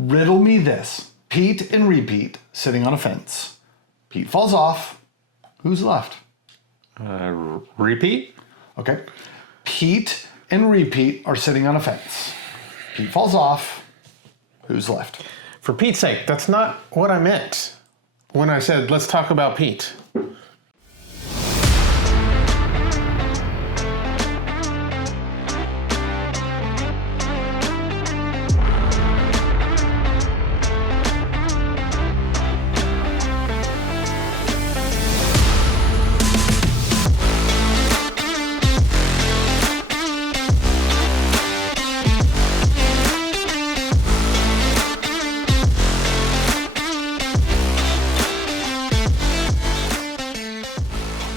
Riddle me this. Peat and repeat sitting on a fence. Peat falls off. Who's left? Repeat? Okay. Peat and repeat are sitting on a fence. Peat falls off. Who's left? For Pete's sake, that's not what I meant when I said, let's talk about Pete.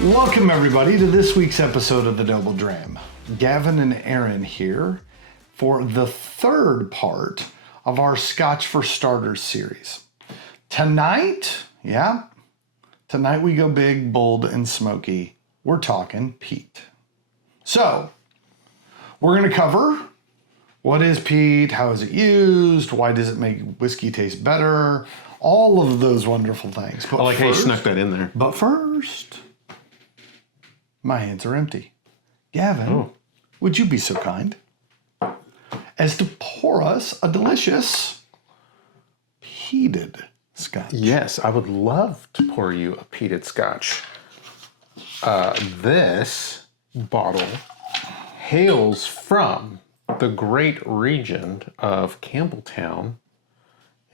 Welcome everybody to this week's episode of TheNobleDram. Gavin and Aaron here for the third part of our Scotch for Starters series. Tonight we go big, bold, and smoky. We're talking peat. So, we're going to cover what is peat, how is it used, why does it make whiskey taste better, all of those wonderful things. But I like how you snuck that in there. But first, my hands are empty. Gavin, would you be so kind as to pour us a delicious peated Scotch? Yes, I would love to pour you a peated Scotch. This bottle hails from the great region of Campbeltown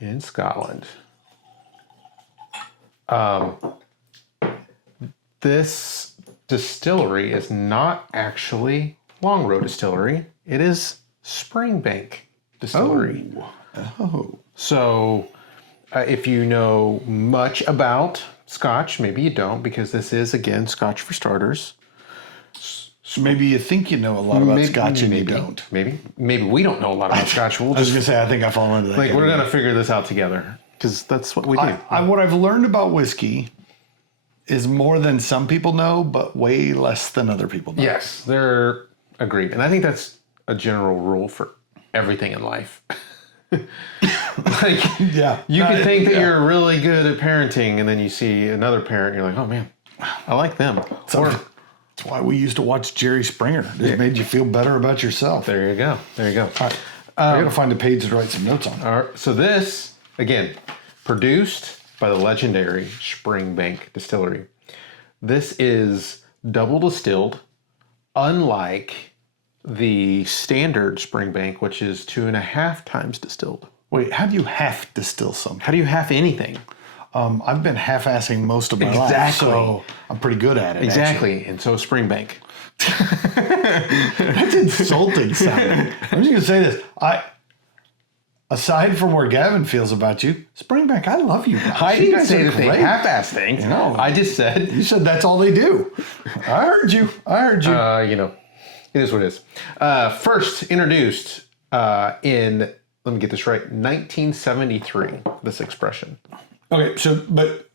in Scotland. This distillery is not actually Longrow Distillery. It is Springbank Distillery. Oh. So if you know much about Scotch, maybe you don't, because this is, again, Scotch for Starters. So maybe you think you know a lot about Scotch and you don't. Maybe we don't know a lot about Scotch. I was going to say, I think I fall into that. We're going to figure this out together, because that's what we do. What I've learned about whiskey is more than some people know, but way less than other people know. Yes, they're agreed. And I think that's a general rule for everything in life. You can think that you're really good at parenting, and then you see another parent, and you're like, oh man, I like them. That's why we used to watch Jerry Springer. It made you feel better about yourself. There you go. All right. I got to find a page to write some notes on. All right. So this, again, produced by the legendary Springbank Distillery. This is double distilled, unlike the standard Springbank, which is 2.5 times distilled. Wait, how do you half distill something? How do you half anything? I've been half-assing most of my life, so I'm pretty good at it. Exactly, actually. And so is Springbank. That's insulting sounding. I'm just going to say this. Aside from where Gavin feels about you, Springbank, I love you guys. I you didn't guys say are that they great. half-ass things. I just said... You said that's all they do. I heard you. It is what it is. First introduced in, let me get this right, 1973, this expression. Okay, but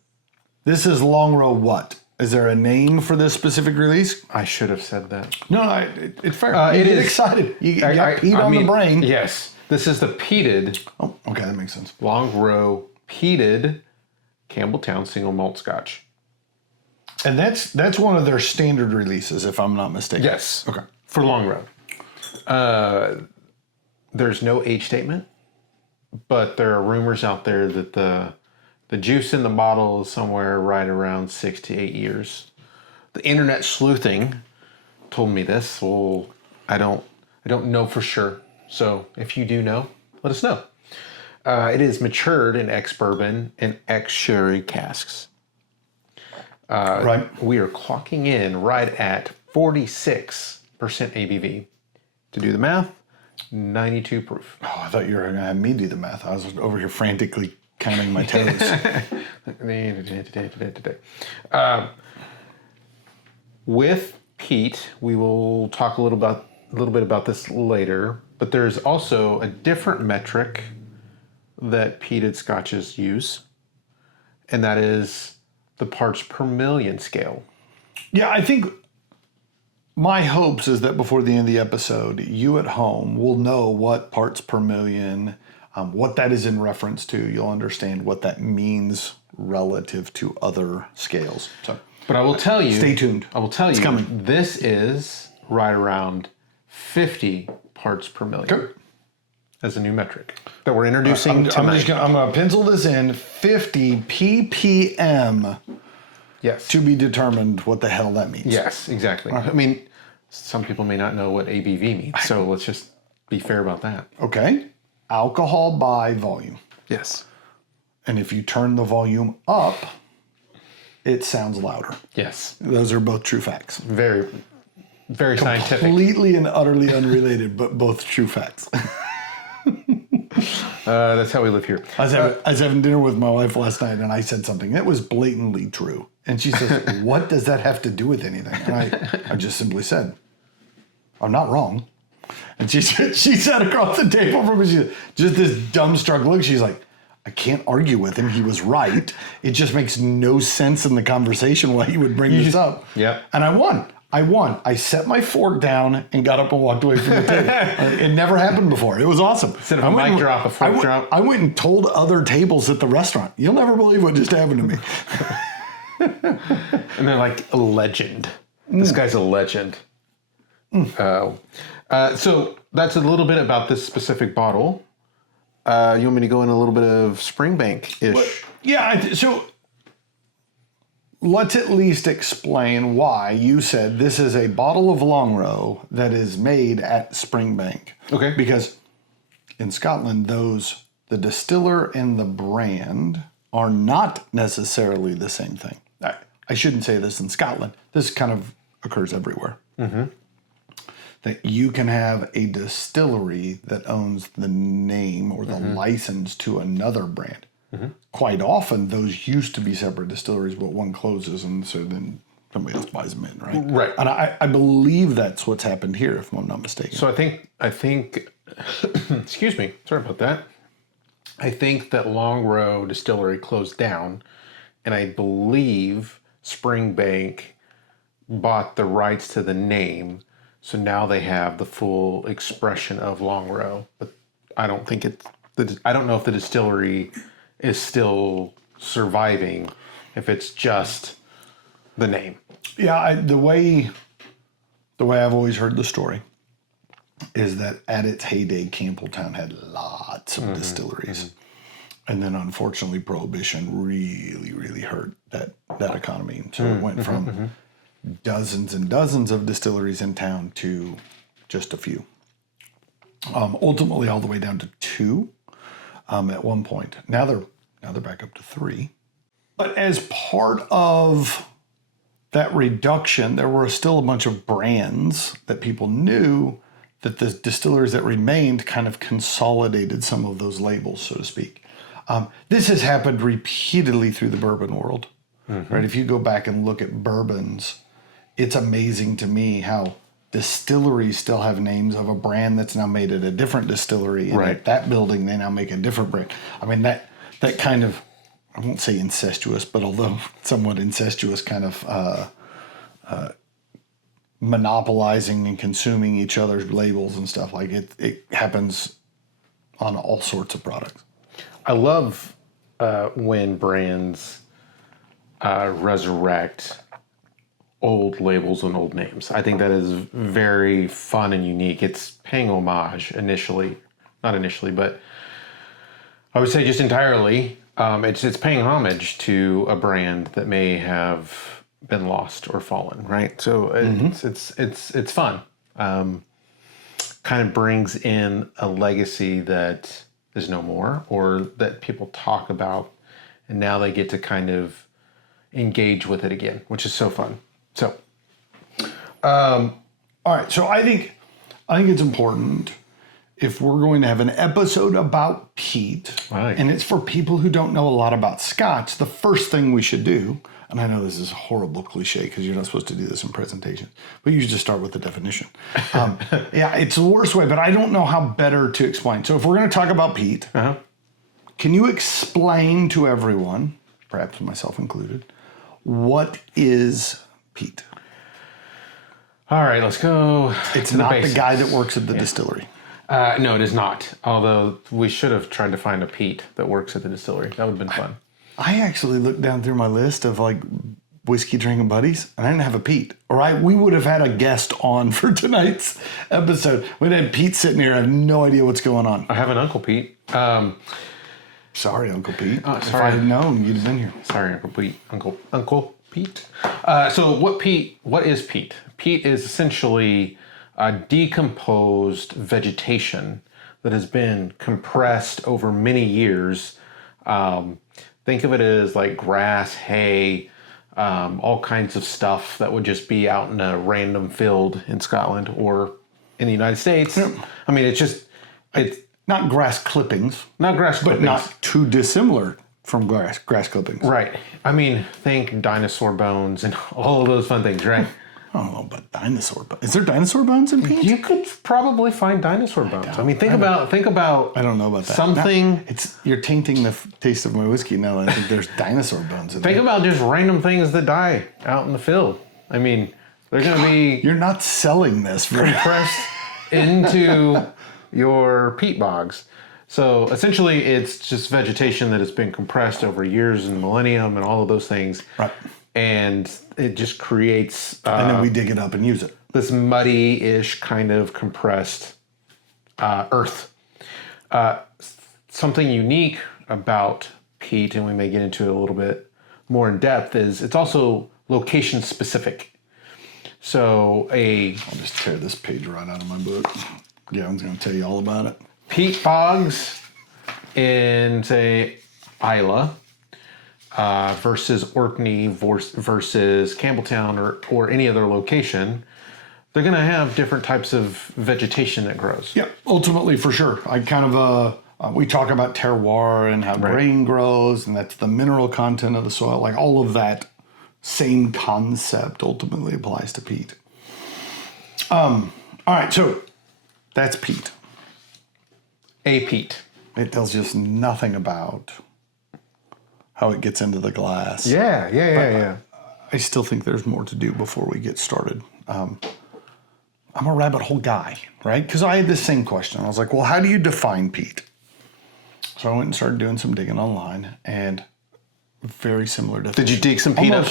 this is Longrow what? Is there a name for this specific release? I should have said that. No, it's fair. You get excited. You got peat on the brain. Yes. This is the peated. Oh, okay, that makes sense. Longrow peated Campbeltown single malt Scotch. And that's one of their standard releases, if I'm not mistaken. Yes. Okay. For Longrow. There's no age statement, but there are rumors out there that the juice in the bottle is somewhere right around 6 to 8 years. The internet sleuthing told me this. Well, I don't know for sure. So if you do know, let us know. It is matured in ex-bourbon and ex-sherry casks. Right. We are clocking in right at 46% ABV. To do the math, 92 proof. Oh, I thought you were going to have me do the math. I was over here frantically counting my toes. With peat, we will talk a little bit about this later, but there's also a different metric that peated scotches use, and that is the parts per million scale. Yeah, I think my hopes is that before the end of the episode, you at home will know what parts per million what that is in reference to. You'll understand what that means relative to other scales. So, but I will tell you, stay tuned. I will tell you, coming. This is right around 50 parts per million. Okay. As a new metric that we're introducing tonight. I'm going to pencil this in, 50 ppm. Yes. To be determined what the hell that means. Yes, exactly. I mean, some people may not know what ABV means, so let's just be fair about that. Okay. Alcohol by volume. Yes. And if you turn the volume up, it sounds louder. Yes. Those are both true facts. Very, very scientific. Completely and utterly unrelated, but both true facts. That's how we live here. I was having dinner with my wife last night, and I said something that was blatantly true. And she says, what does that have to do with anything? And I just simply said, I'm not wrong. And she sat across the table from me. She just this dumbstruck look. She's like, I can't argue with him. He was right. It just makes no sense in the conversation why he would bring this up. Yep. And I won. I set my fork down and got up and walked away from the table. It never happened before. It was awesome. Instead of a mic drop, a fork drop. I went and told other tables at the restaurant, you'll never believe what just happened to me. And they're like, a legend. This guy's a legend. So that's a little bit about this specific bottle. You want me to go in a little bit of Springbank-ish? Well, yeah, so let's at least explain why you said this is a bottle of Longrow that is made at Springbank. Okay. Because in Scotland, the distiller and the brand are not necessarily the same thing. I shouldn't say this in Scotland. This kind of occurs everywhere. Mm-hmm. That you can have a distillery that owns the name or the license to another brand. Mm-hmm. Quite often, those used to be separate distilleries, but one closes, and so then somebody else buys them in, right? Right. And I believe that's what's happened here, if I'm not mistaken. So I think, excuse me, sorry about that. I think that Longrow Distillery closed down, and I believe Springbank bought the rights to the name, so now they have the full expression of Longrow. But I don't think I don't know if the distillery is still surviving, if it's just the name. Yeah, the way I've always heard the story is that at its heyday, Campbeltown had lots of distilleries. Mm-hmm. And then unfortunately, Prohibition really, really hurt that economy. So it went from dozens and dozens of distilleries in town to just a few. Ultimately, all the way down to 2 at one point. Now they're back up to 3. But as part of that reduction, there were still a bunch of brands that people knew that the distilleries that remained kind of consolidated some of those labels, so to speak. This has happened repeatedly through the bourbon world, right? If you go back and look at bourbons, it's amazing to me how distilleries still have names of a brand that's now made at a different distillery. And at that building, they now make a different brand. I mean, that kind of, I won't say incestuous, but although somewhat incestuous kind of monopolizing and consuming each other's labels and stuff like it happens on all sorts of products. I love when brands resurrect old labels and old names. I think that is very fun and unique. It's paying homage not initially, but I would say just entirely. It's paying homage to a brand that may have been lost or fallen, right? So it's fun. Kind of brings in a legacy that is no more, or that people talk about, and now they get to kind of engage with it again, which is so fun. So, all right. So I think it's important if we're going to have an episode about peat, and it's for people who don't know a lot about Scotch. The first thing we should do, and I know this is a horrible cliche because you're not supposed to do this in presentations, but you should just start with the definition. Yeah, it's the worst way, but I don't know how better to explain. So if we're going to talk about peat, can you explain to everyone, perhaps myself included, what is peat? All right, let's go. It's not the guy that works at the distillery. No, it is not. Although we should have tried to find a peat that works at the distillery. That would have been fun. I actually looked down through my list of like whiskey drinking buddies, and I didn't have a Pete. Or we would have had a guest on for tonight's episode. We'd had Pete sitting here. I have no idea what's going on. I have an Uncle Pete. Sorry, Uncle Pete. Oh, if sorry. I had known, you'd have been here. Sorry, Uncle Pete. Uncle Pete. So what is peat? Peat is essentially a decomposed vegetation that has been compressed over many years. Think of it as like grass, hay, all kinds of stuff that would just be out in a random field in Scotland or in the United States. Yep. I mean, it's not grass clippings. Not grass clippings. But not too dissimilar from grass clippings. Right. I mean, think dinosaur bones and all of those fun things, right? I don't know about dinosaur bones. Is there dinosaur bones in peat? You could probably find dinosaur bones. I mean, think about. I don't know about that. Something. You're tainting the taste of my whiskey now that I think there's dinosaur bones in there. Think about just random things that die out in the field. I mean, they're going to be. You're not selling this for compressed into your peat bogs. So essentially, it's just vegetation that has been compressed over years and millennium and all of those things. Right. And it just creates... and then we dig it up and use it. This muddy-ish kind of compressed earth. Something unique about peat, and we may get into it a little bit more in depth, is it's also location-specific. So I'll just tear this page right out of my book. Gavin's going to tell you all about it. Peat bogs in, say, Islay, versus Orkney versus Campbeltown or any other location, they're going to have different types of vegetation that grows. Yeah, ultimately for sure. I kind of we talk about terroir and how grain grows, and that's the mineral content of the soil. Like all of that same concept ultimately applies to peat. All right, so that's peat. A peat. It tells us nothing about how it gets into the glass. Yeah. I still think there's more to do before we get started. I'm a rabbit hole guy, right? Because I had this same question. I was like, well, how do you define peat? So I went and started doing some digging online, and very similar definition. Did you dig some peat up?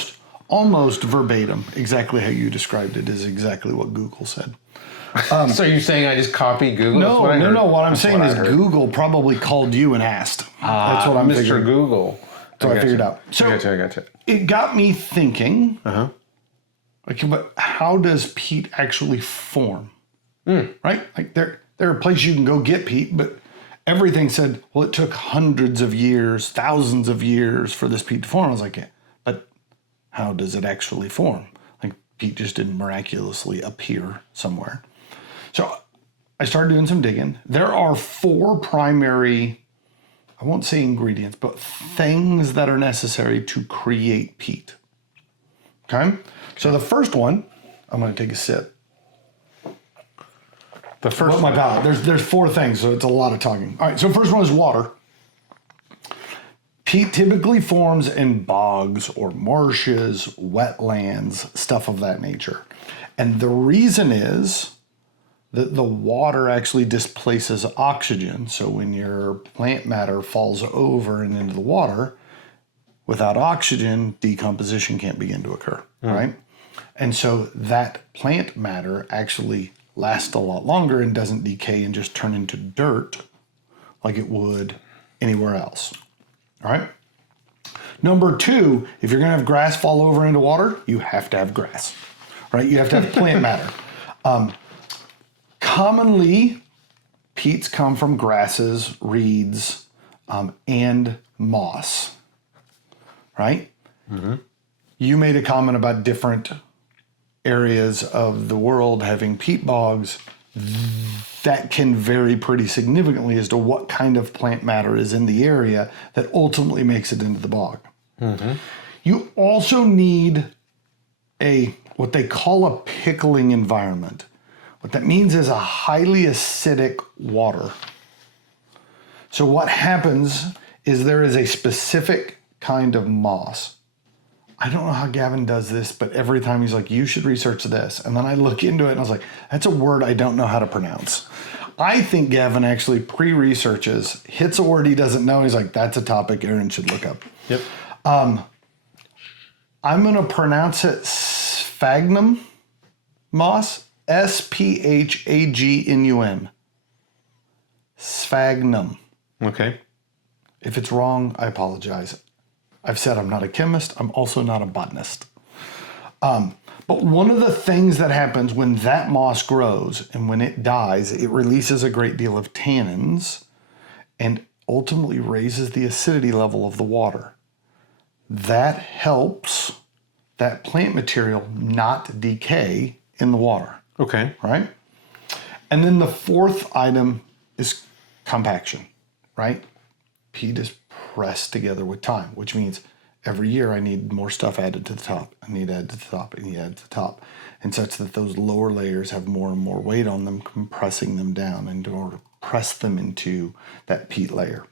Almost verbatim. Exactly how you described it is exactly what Google said. So you're saying I just copied Google? No. What I'm saying is Google probably called you and asked. That's what I'm Mr. figuring. Google. So I figured out. So I gotcha. It got me thinking. Okay, but how does peat actually form? Right? Like there are places you can go get peat, but everything said, well, it took hundreds of years, thousands of years for this peat to form. I was like, yeah, but how does it actually form? Like peat just didn't miraculously appear somewhere. So I started doing some digging. There are 4 primary, I won't say ingredients, but things that are necessary to create peat. Okay? So the first one, I'm going to take a sip. The first my palate. There's 4 things, so it's a lot of talking. All right, so first one is water. Peat typically forms in bogs or marshes, wetlands, stuff of that nature. And the reason is that the water actually displaces oxygen. So when your plant matter falls over and into the water, without oxygen, decomposition can't begin to occur, right? And so that plant matter actually lasts a lot longer and doesn't decay and just turn into dirt like it would anywhere else, all right? Number 2, if you're gonna have grass fall over into water, you have to have grass, right? You have to have plant matter. Commonly, peats come from grasses, reeds, and moss, right? You made a comment about different areas of the world having peat bogs. That can vary pretty significantly as to what kind of plant matter is in the area that ultimately makes it into the bog. You also need what they call a pickling environment. What that means is a highly acidic water. So what happens is there is a specific kind of moss. I don't know how Gavin does this, but every time he's like, you should research this. And then I look into it and I was like, that's a word I don't know how to pronounce. I think Gavin actually pre-researches, hits a word he doesn't know. He's like, that's a topic Aaron should look up. Yep. I'm going to pronounce it sphagnum moss. Sphagnum. Sphagnum. Okay. If it's wrong, I apologize. I've said I'm not a chemist. I'm also not a botanist. But one of the things that happens when that moss grows and when it dies, it releases a great deal of tannins and ultimately raises the acidity level of the water. That helps that plant material not decay in the water. Okay. Right? And then the fourth item is compaction, right? Peat is pressed together with time, which means every year I need more stuff added to the top. I need to add to the top, and add to the top. And such that those lower layers have more and more weight on them, compressing them down in order to press them into that peat layer.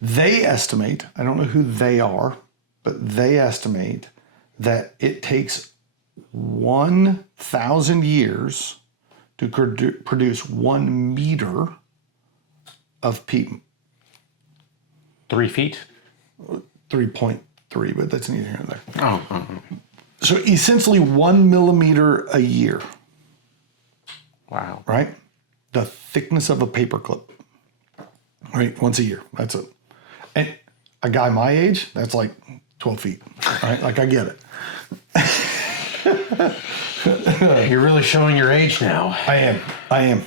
They estimate, I don't know who they are, but they estimate that it takes 1,000 years to produce 1 meter of peat. 3 feet? 3.3, but that's neither here nor there. Oh. So essentially 1 millimeter a year. Wow. Right? The thickness of a paperclip. Right? Once a year. That's it. And a guy my age, that's like 12 feet. Right? Like, I get it. You're really showing your age now. I am.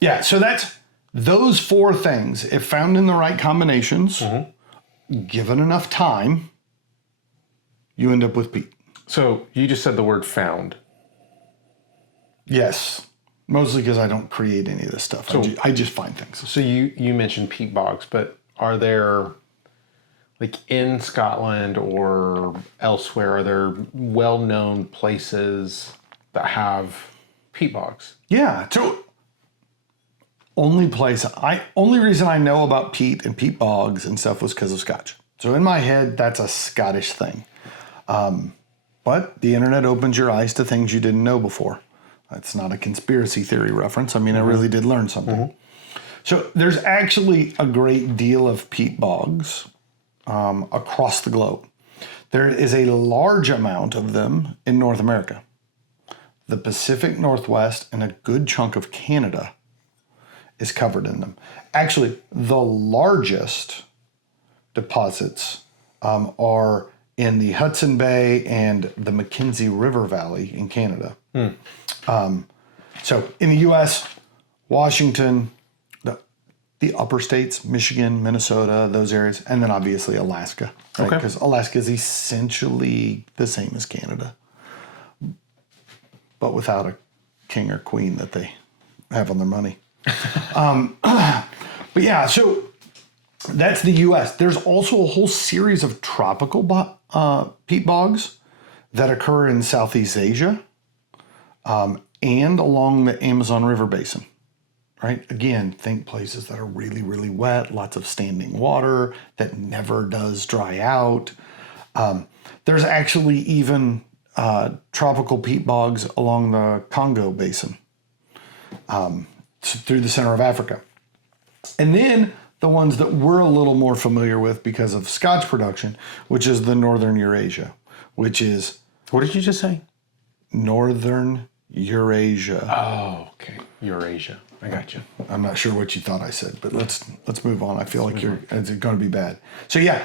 Yeah, so that's those 4 things. If found in the right combinations, given enough time, you end up with peat. So you just said the word found. Yes. Mostly because I don't create any of this stuff. So, I just find things. So you mentioned peat bogs, but are there, like in Scotland or elsewhere, are there well-known places that have peat bogs? Yeah. So only reason I know about peat and peat bogs and stuff was because of Scotch. So in my head, that's a Scottish thing. But the internet opens your eyes to things you didn't know before. That's not a conspiracy theory reference. I mean, I really did learn something. So there's actually a great deal of peat bogs across the globe. There is a large amount of them in North America. The Pacific Northwest and a good chunk of Canada is covered in them. Actually, the largest deposits are in the Hudson Bay and the Mackenzie River Valley in Canada. So in the U.S., Washington, the upper states, Michigan, Minnesota, those areas, and then obviously Alaska, right? Because Alaska is essentially the same as Canada, but without a king or queen that they have on their money. But yeah, so that's the U.S. There's also a whole series of tropical peat bogs that occur in Southeast Asia and along the Amazon River basin. Right? Again, think places that are really, really wet, lots of standing water that never does dry out. There's actually even tropical peat bogs along the Congo basin through the center of Africa. And then the ones that we're a little more familiar with because of Scotch production, which is the Northern Eurasia, which is... What did you just say? Northern Eurasia. Oh, okay. Eurasia. I got you. I'm not sure what you thought I said, but let's move on. I feel like it's going to be bad. So yeah,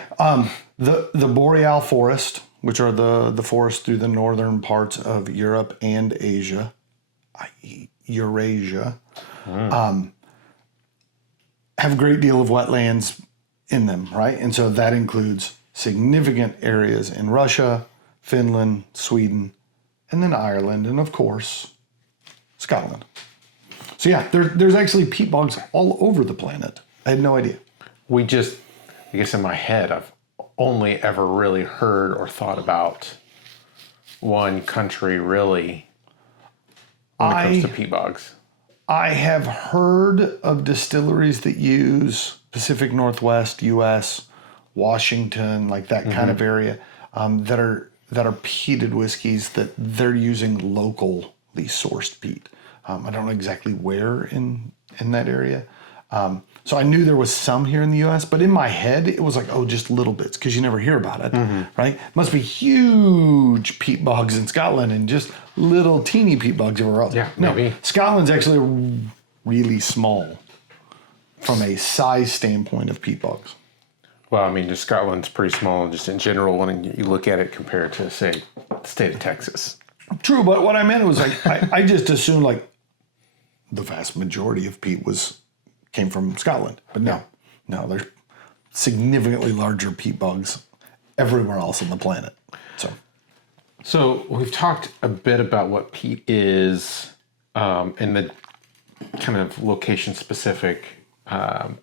the boreal forest, which are the forests through the northern parts of Europe and Asia, i.e. Eurasia, have a great deal of wetlands in them, right? And so that includes significant areas in Russia, Finland, Sweden, and then Ireland, and of course, Scotland. So yeah, there's actually peat bogs all over the planet. I had no idea. I guess in my head, I've only ever really heard or thought about one country really when it comes to peat bogs. I have heard of distilleries that use Pacific Northwest, U.S., Washington, like that kind of area, that are peated whiskeys that they're using local sourced peat. I don't know exactly where in that area. So I knew there was some here in the U.S., but in my head, it was like, oh, just little bits, because you never hear about it, right? Must be huge peat bogs in Scotland and just little teeny peat bogs everywhere else. Yeah, no, maybe. Scotland's actually really small from a size standpoint of peat bogs. Well, I mean, just Scotland's pretty small just in general when you look at it compared to, say, the state of Texas. True, but what I meant was like, I just assumed like the vast majority of peat came from Scotland. But no, there's significantly larger peat bogs everywhere else on the planet. So we've talked a bit about what peat is and the kind of location-specific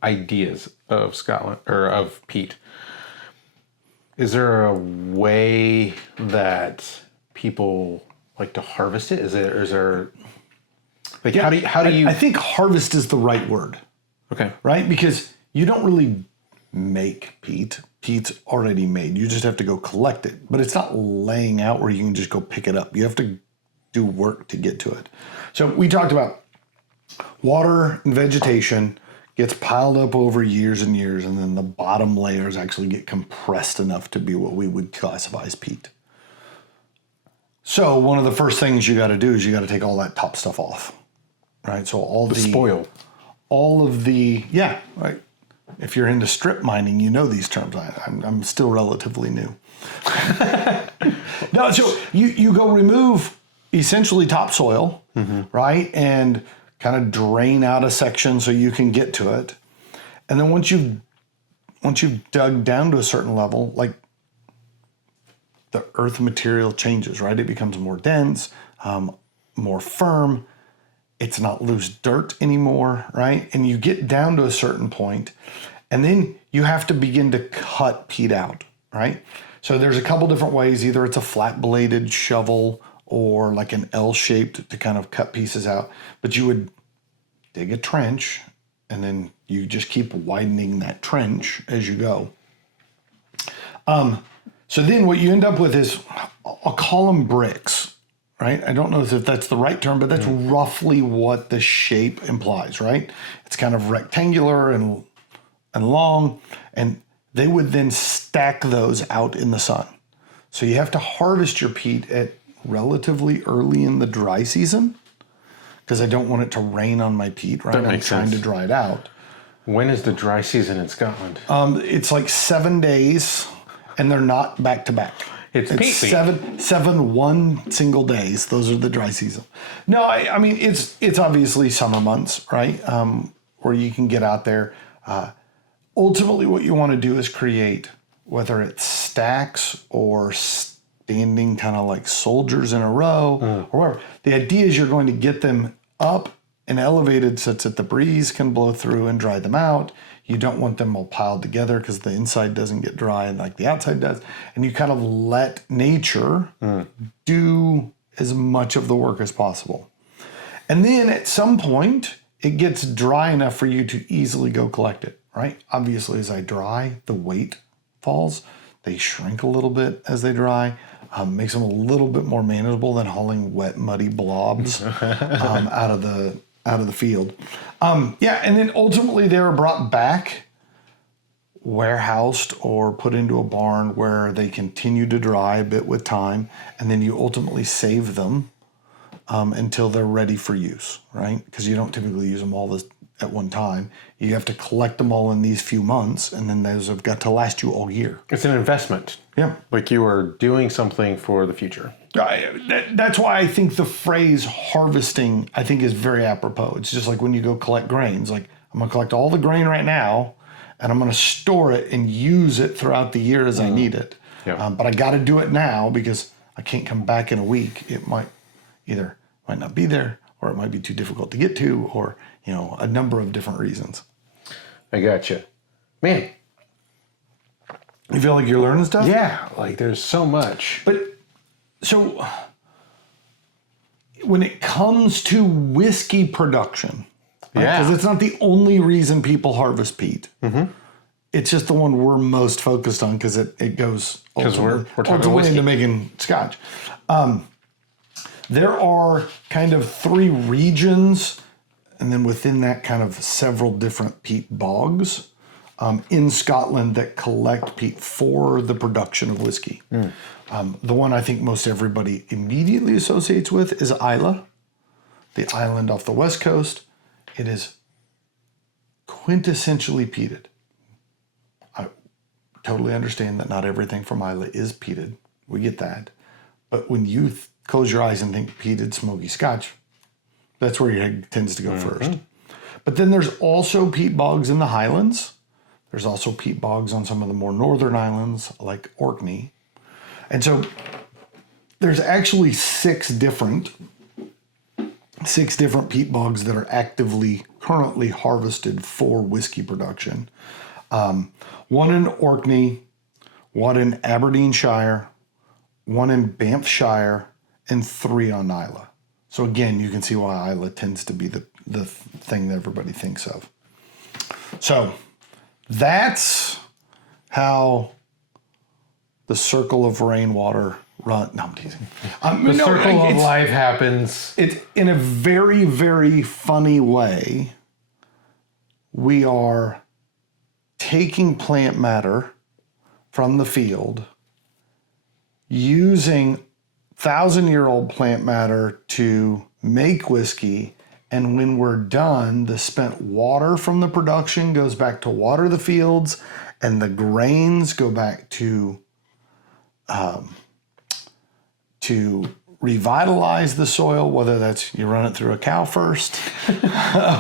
ideas of Scotland or of peat. Is there a way that people like to harvest it? Is there like how do you? I think harvest is the right word. Okay. Right? Because you don't really make peat. Peat's already made. You just have to go collect it. But it's not laying out where you can just go pick it up. You have to do work to get to it. So we talked about water and vegetation gets piled up over years and years, and then the bottom layers actually get compressed enough to be what we would classify as peat. So one of the first things you got to do is you got to take all that top stuff off, right? So all the spoil. All of the, yeah, right. If you're into strip mining, you know these terms. I'm still relatively new. No, so you go remove essentially topsoil, right? And kind of drain out a section so you can get to it. And then once you've dug down to a certain level, like the earth material changes, right? It becomes more dense, more firm. It's not loose dirt anymore, right? And you get down to a certain point, and then you have to begin to cut peat out, right? So there's a couple different ways. Either it's a flat-bladed shovel or like an L-shaped to kind of cut pieces out. But you would dig a trench, and then you just keep widening that trench as you go. So then what you end up with is, I'll call them bricks. Right? I don't know if that's the right term, but that's roughly what the shape implies, right? It's kind of rectangular and long, and they would then stack those out in the sun. So you have to harvest your peat at relatively early in the dry season, because I don't want it to rain on my peat, right? I'm trying to dry it out. When is the dry season in Scotland? It's like 7 days, and they're not back to back. It's seven one single days. Those are the dry season. No, I mean, it's obviously summer months, right? Where you can get out there. Ultimately, what you want to do is create, whether it's stacks or standing kind of like soldiers in a row or whatever. The idea is you're going to get them up and elevated such that the breeze can blow through and dry them out. You don't want them all piled together because the inside doesn't get dry like the outside does. And you kind of let nature do as much of the work as possible. And then at some point, it gets dry enough for you to easily go collect it, right? Obviously, as I dry, the weight falls. They shrink a little bit as they dry. Makes them a little bit more manageable than hauling wet, muddy blobs out of the field. And then ultimately they were brought back, warehoused, or put into a barn where they continue to dry a bit with time, and then you ultimately save them until they're ready for use, right? Because you don't typically use them all at one time. You have to collect them all in these few months, and then those have got to last you all year. It's an investment. Yeah. Like you are doing something for the future. That's why I think the phrase harvesting, I think, is very apropos. It's just like when you go collect grains. Like, I'm going to collect all the grain right now, and I'm going to store it and use it throughout the year as I need it. Yeah. But I got to do it now because I can't come back in a week. It might not be there, or it might be too difficult to get to, or a number of different reasons. I gotcha. Man. You feel like you're learning stuff? Yeah, like there's so much. But so when it comes to whiskey production, because it's not the only reason people harvest peat. It's just the one we're most focused on because it goes Because we're talking ultimately whiskey. into making Scotch. There are kind of 3 regions, and then within that kind of several different peat bogs in Scotland that collect peat for the production of whiskey. The one I think most everybody immediately associates with is Islay, the island off the west coast. It is quintessentially peated. I totally understand that not everything from Islay is peated. We get that. But when you close your eyes and think peated smoky Scotch, that's where your head tends to go first. But then there's also peat bogs in the Highlands. There's also peat bogs on some of the more northern islands like Orkney. And so there's actually 6 different peat bogs that are actively currently harvested for whiskey production. One in Orkney, one in Aberdeenshire, one in Banffshire, and 3 on Islay. So again, you can see why Islay tends to be the thing that everybody thinks of. So that's how the circle of rainwater run. No, I'm teasing. The circle of life happens. It's in a very, very funny way. We are taking plant matter from the field, using 1,000-year-old plant matter to make whiskey, and when we're done, the spent water from the production goes back to water the fields, and the grains go back to revitalize the soil, whether that's you run it through a cow first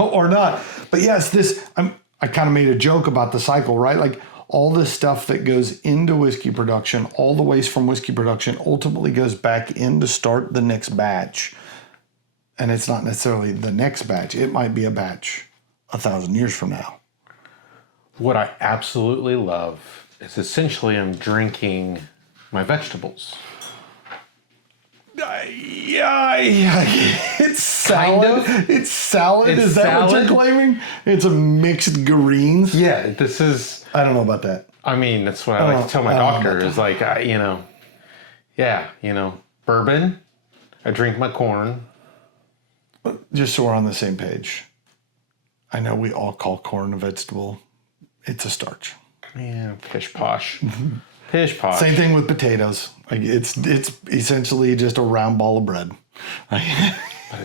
or not. But yes, I kind of made a joke about the cycle, right? Like all this stuff that goes into whiskey production, all the waste from whiskey production ultimately goes back in to start the next batch. And it's not necessarily the next batch. It might be a batch 1,000 years from now. What I absolutely love is essentially I'm drinking my vegetables. Yeah. It's salad. Kind of. It's salad. It's Is that salad? what you're claiming? It's a mixed greens. Yeah, this is. I don't know about that. I mean, that's what I like to tell my doctor is like, bourbon. I drink my corn. Just so we're on the same page. I know we all call corn a vegetable. It's a starch. Yeah, pish posh. Pish posh. Same thing with potatoes. Like it's essentially just a round ball of bread. But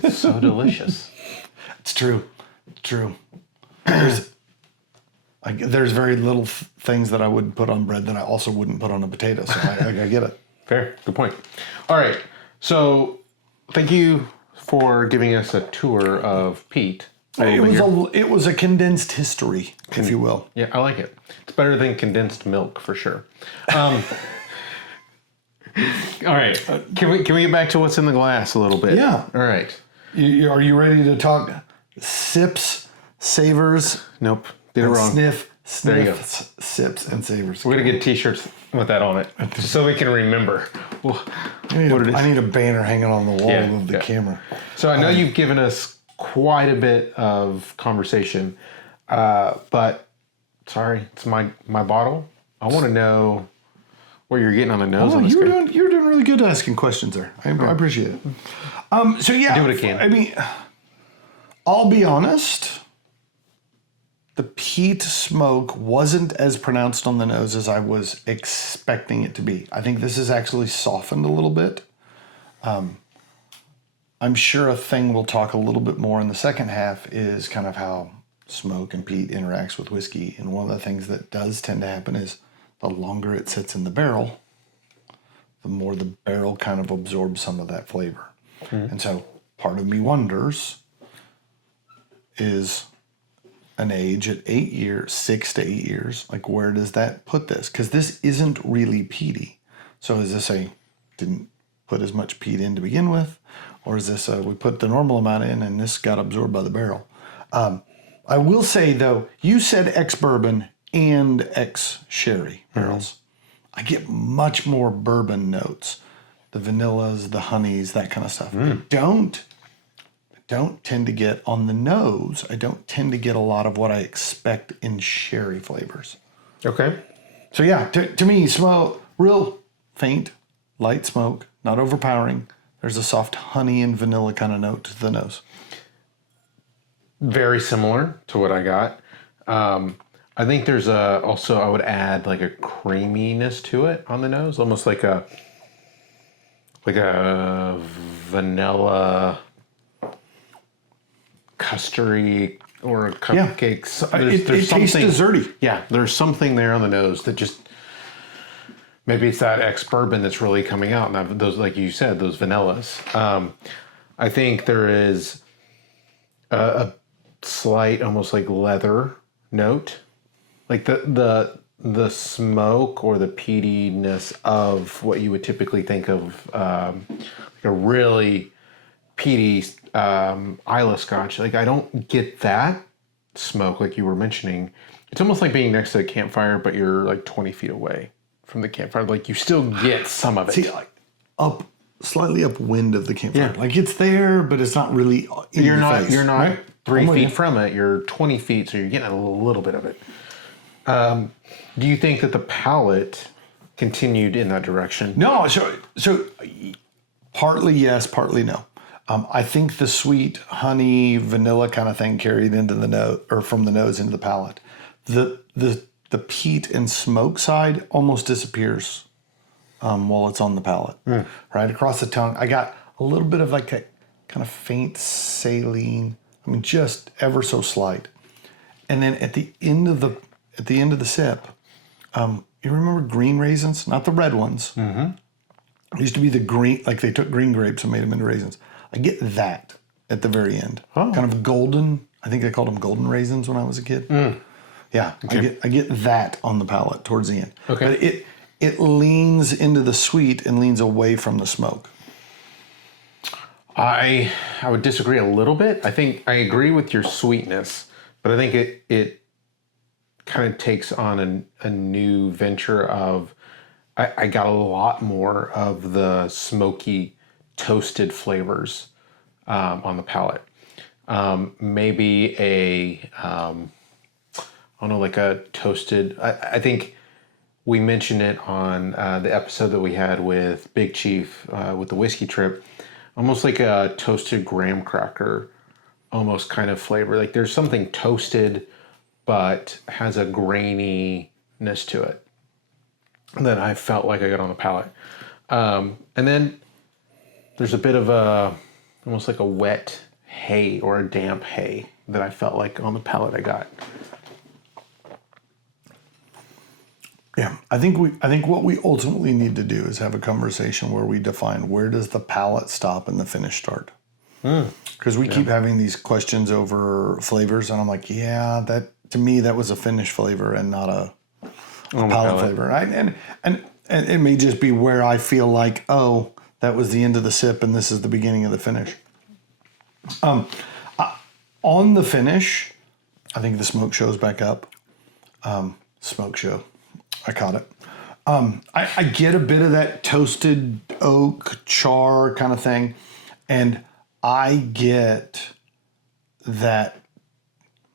it's so delicious. It's true. It's true. There's very little things that I wouldn't put on bread that I also wouldn't put on a potato. So I get it. Fair. Good point. All right. So thank you for giving us a tour of peat. It was a condensed history, if you will. Yeah, I like it. It's better than condensed milk for sure. All right. Can we get back to what's in the glass a little bit? Yeah. All right. Are you ready to talk sips, savors? Nope. Did it wrong. Sniff, There you go. sips, and savors. We're going to get t-shirts with that on it just so we can remember what it is. I need a banner hanging on the wall of the camera. So I know you've given us quite a bit of conversation, but sorry, it's my bottle. I want to know what you're getting on the nose. You're doing really good asking questions there. I appreciate it. So yeah, do what I can. I mean, I'll be honest. The peat smoke wasn't as pronounced on the nose as I was expecting it to be. I think this is actually softened a little bit. I'm sure a thing we'll talk a little bit more in the second half is kind of how smoke and peat interacts with whiskey. And one of the things that does tend to happen is the longer it sits in the barrel, the more the barrel kind of absorbs some of that flavor. Mm-hmm. And so part of me wonders is an age at 8 years, 6 to 8 years, like where does that put this? Because this isn't really peaty. So is this didn't put as much peat in to begin with? Or is this we put the normal amount in and this got absorbed by the barrel? I will say though, you said ex-bourbon and ex-sherry barrels. I get much more bourbon notes. The vanillas, the honeys, that kind of stuff. I don't tend to get on the nose. I don't tend to get a lot of what I expect in sherry flavors. Okay. So yeah, to me, smell real faint, light smoke, not overpowering, There's a soft honey and vanilla kind of note to the nose. Very similar to what I got. I think there's also, I would add like a creaminess to it on the nose, almost like a vanilla custardy or a cupcake. It tastes desserty. Yeah, there's something there on the nose that just, maybe it's that ex-bourbon that's really coming out. And those, like you said, those vanillas. I think there is a slight, almost like leather note. Like the smoke or the peatiness of what you would typically think of like a really peaty Islay Scotch. Like I don't get that smoke like you were mentioning. It's almost like being next to a campfire, but you're like 20 feet away from the campfire. Like you still get some of it. See, like slightly upwind of the campfire. Yeah. Like it's there, but it's not really in your face. You're not right? 3 feet from it. You're 20 feet, so you're getting a little bit of it. Do you think that the palate continued in that direction? No, so partly yes, partly no. I think the sweet honey vanilla kind of thing carried into the nose, or from the nose into the palate. The peat and smoke side almost disappears while it's on the palate. Right across the tongue, I got a little bit of like a kind of faint saline. I mean, just ever so slight. And then at the end of the sip, you remember green raisins? Not the red ones. Mm-hmm. It used to be the green, like they took green grapes and made them into raisins. I get that at the very end. Oh. Kind of golden. I think they called them golden raisins when I was a kid. Yeah, okay. I get that on the palate towards the end. Okay. But it leans into the sweet and leans away from the smoke. I would disagree a little bit. I think I agree with your sweetness, but I think it kind of takes on a new venture of, I got a lot more of the smoky toasted flavors on the palate. Maybe I don't know, like a toasted, I think we mentioned it on the episode that we had with Big Chief with the whiskey trip, almost like a toasted graham cracker, almost kind of flavor. Like there's something toasted, but has a graininess to it that I felt like I got on the palate. And then there's a bit of almost like a wet hay or a damp hay that I felt like on the palate I got. Yeah, I think what we ultimately need to do is have a conversation where we define where does the palate stop and the finish start. Because we keep having these questions over flavors, and I'm like, yeah, that to me that was a finish flavor and not a palate flavor. Right? And it may just be where I feel like, oh, that was the end of the sip and this is the beginning of the finish. On the finish, I think the smoke shows back up. Smoke show. I caught it. I get a bit of that toasted oak char kind of thing. And I get that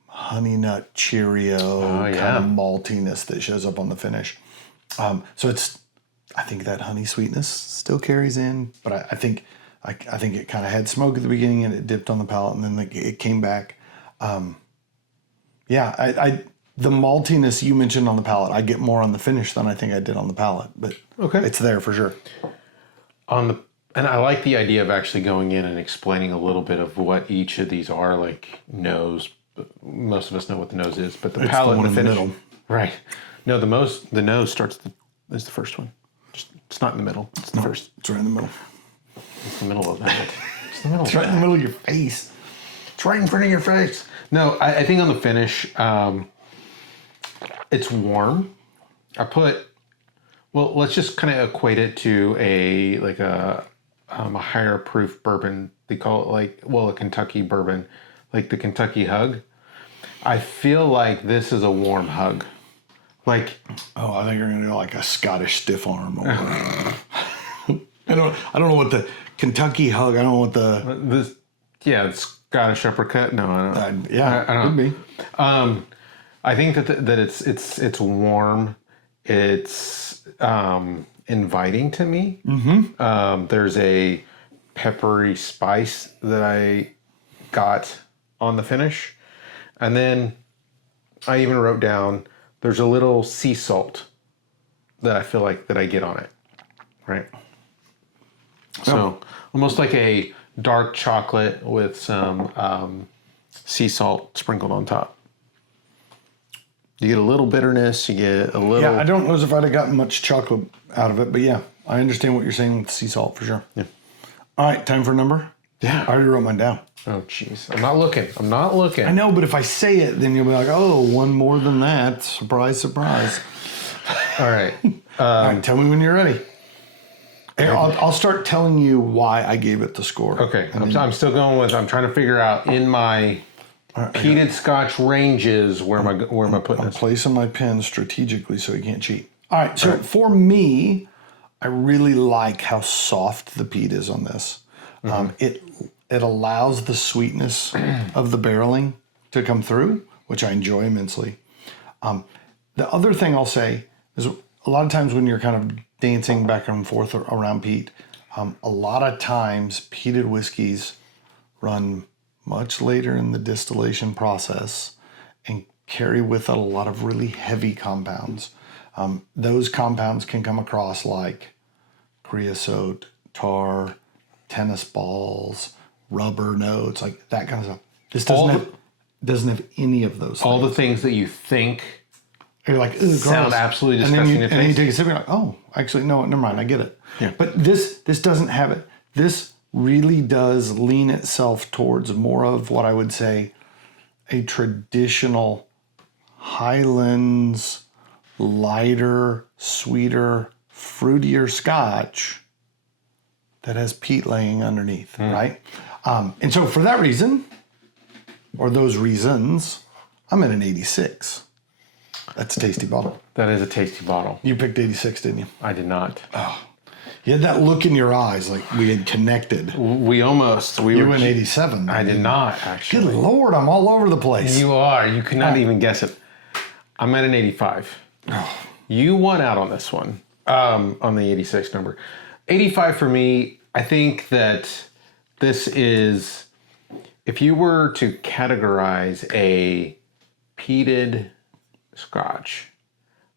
honey nut Cheerio kind of maltiness that shows up on the finish. So I think that honey sweetness still carries in, but I think it kind of had smoke at the beginning and it dipped on the palate and then it came back. The maltiness you mentioned on the palate, I get more on the finish than I think I did on the palate, but it's there for sure. And I like the idea of actually going in and explaining a little bit of what each of these are, like nose. Most of us know what the nose is, but the palate and the finish. Middle. Right. No, the nose is the first one. It's not in the middle. It's the first. It's right in the middle. It's the middle of that. It's the middle. It's right in the middle of your face. It's right in front of your face. No, I think on the finish, it's warm. Let's just kind of equate it to a higher proof bourbon. They call it a Kentucky bourbon, like the Kentucky Hug. I feel like this is a warm hug. Like, oh, I think you're gonna do like a Scottish stiff arm. Or I don't know what the Kentucky Hug. I don't know what the Scottish uppercut. No, I don't. I don't. Could be. I think that it's warm. It's inviting to me. Mm-hmm. There's a peppery spice that I got on the finish. And then I even wrote down, there's a little sea salt that I feel like that I get on it, right? So almost like a dark chocolate with some sea salt sprinkled on top. You get a little bitterness, you get a little... Yeah, I don't know if I'd have gotten much chocolate out of it, but yeah, I understand what you're saying with sea salt for sure. Yeah. All right, time for a number? Yeah. I already wrote mine down. Oh, jeez. I'm not looking. I know, but if I say it, then you'll be like, oh, one more than that. Surprise, surprise. All right. All right, tell me when you're ready. Hey, I'll start telling you why I gave it the score. Okay. I'm still going with, I'm trying to figure out in my peated Scotch ranges where am I putting I'm this? placing my pen strategically so you can't cheat. All right, so for me, I really like how soft the peat is on this. It allows the sweetness of the barreling to come through, which I enjoy immensely. The other thing I'll say is a lot of times when you're kind of dancing back and forth around peat, a lot of times peated whiskeys run much later in the distillation process and carry with it a lot of really heavy compounds. Those compounds can come across like creosote, tar, tennis balls, rubber notes, like that kind of stuff. This doesn't have any of those All things. the things that you think You're like, ugh, sound gross. absolutely And disgusting then to you taste. take a sip and you're like, oh, actually, no, never mind, I get it. Yeah. But this doesn't have it. This really does lean itself towards more of what I would say a traditional Highlands, lighter, sweeter, fruitier Scotch that has peat laying underneath, right? And so for that reason, or those reasons, I'm at an 86. That's a tasty bottle. That is a tasty bottle. You picked 86, didn't you? I did not. You had that look in your eyes like we had connected. We almost. You went 87. I did not, actually. Good Lord, I'm all over the place. You are. You could not even guess it. I'm at an 85. You won out on this one, on the 86 number. 85 for me, I think that this is, if you were to categorize a peated Scotch,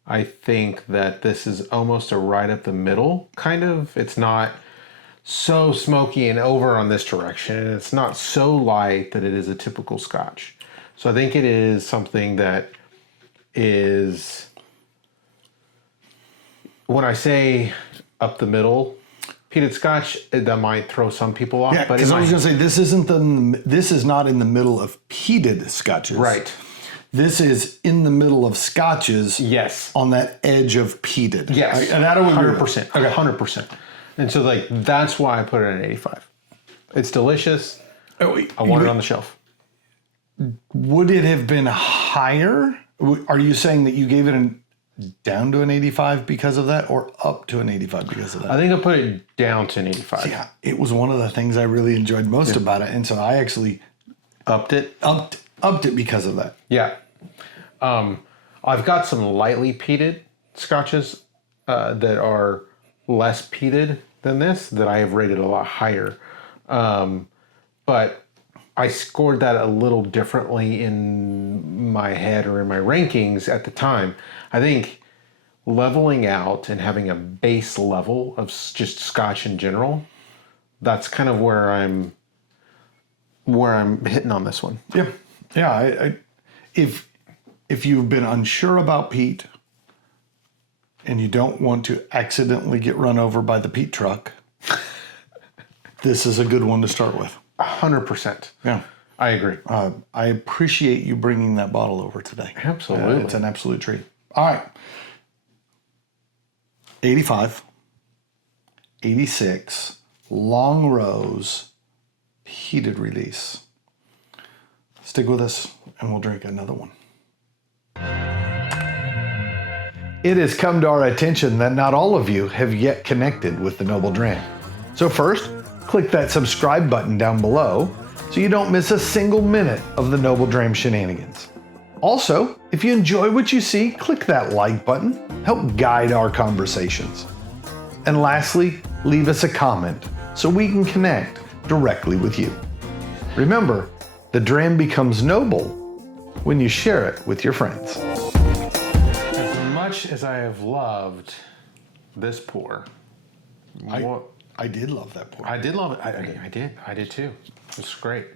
I think that this is almost a right up the middle, kind of. It's not so smoky and over on this direction. And it's not so light that it is a typical Scotch. So I think it is something that is, when I say up the middle, peated Scotch, that might throw some people off. Yeah, but because I was going to say, this is not in the middle of peated Scotches. Right. This is in the middle of Scotches. Yes. On that edge of peated. Yes. And that would 100%. Okay. 100%. And so, like, that's why I put it at an 85. It's delicious. I want it on the shelf. Would it have been higher? Are you saying that you gave it down to an 85 because of that, or up to an 85 because of that? I think I put it down to an 85. Yeah, it was one of the things I really enjoyed most about it, and so I actually Upped it. Upped it because of that. Yeah. I've got some lightly peated Scotches that are less peated than this that I have rated a lot higher. But I scored that a little differently in my head or in my rankings at the time. I think leveling out and having a base level of just Scotch in general, that's kind of where I'm hitting on this one. Yeah. Yeah, if you've been unsure about peat and you don't want to accidentally get run over by the peat truck, this is a good one to start with. 100%. Yeah. I agree. I appreciate you bringing that bottle over today. Absolutely. It's an absolute treat. All right. 85, 86, Longrow's peated release. Stick with us and we'll drink another one. It has come to our attention that not all of you have yet connected with the TheNobleDram. So first, click that subscribe button down below so you don't miss a single minute of the TheNobleDram shenanigans. Also, if you enjoy what you see, click that like button, help guide our conversations. And lastly, leave us a comment so we can connect directly with you. Remember, the dram becomes noble when you share it with your friends. As much as I have loved this pour, I did love that pour. I did love it. I did too. It was great.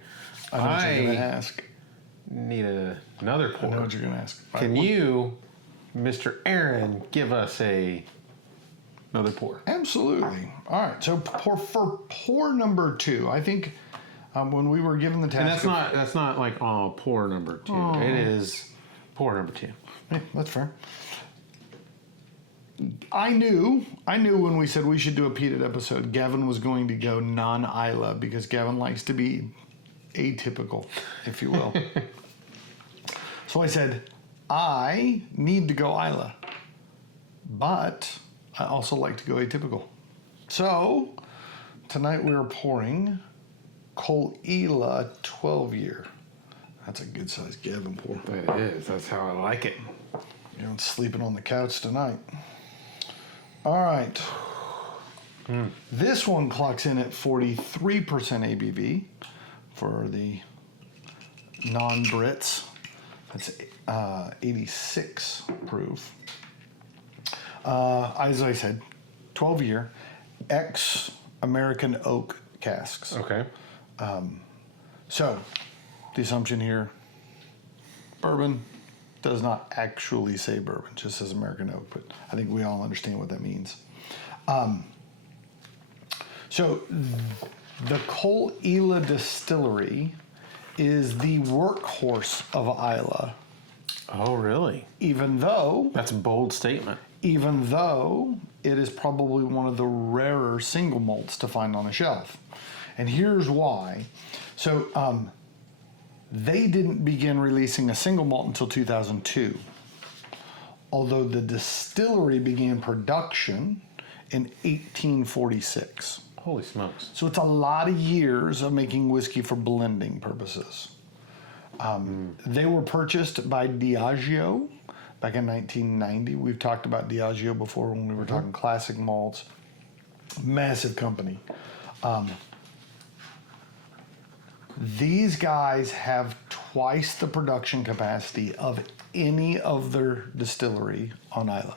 I know what you're going to ask. Need another pour. I know what you're going to ask. Can you, Mr. Aaron, give us another pour? Absolutely. All right. So for pour number 2, I think when we were given the task, And that's not like pour number 2. Oh. It is pour number 2. Yeah, that's fair. I knew when we said we should do a peated episode, Gavin was going to go non-Islay because Gavin likes to be atypical, if you will. So I said, I need to go Islay, but I also like to go atypical. So tonight we are pouring Caol 12-year. That's a good size Gavin pour. It is. That's how I like it. You're not sleeping on the couch tonight. All right. This one clocks in at 43% ABV for the non-Brits. That's 86 proof. As I said, 12-year ex-American oak casks. Okay. So, the assumption here, bourbon does not actually say bourbon, just says American oak, but I think we all understand what that means. So, the Caol Distillery is the workhorse of Islay, Oh, really? even though That's a bold statement. it is probably one of the rarer single malts to find on a shelf. And here's why. So, they didn't begin releasing a single malt until 2002, although the distillery began production in 1846. Holy smokes. So it's a lot of years of making whiskey for blending purposes. They were purchased by Diageo back in 1990. We've talked about Diageo before when we were talking classic malts. Massive company. These guys have twice the production capacity of any other distillery on Islay.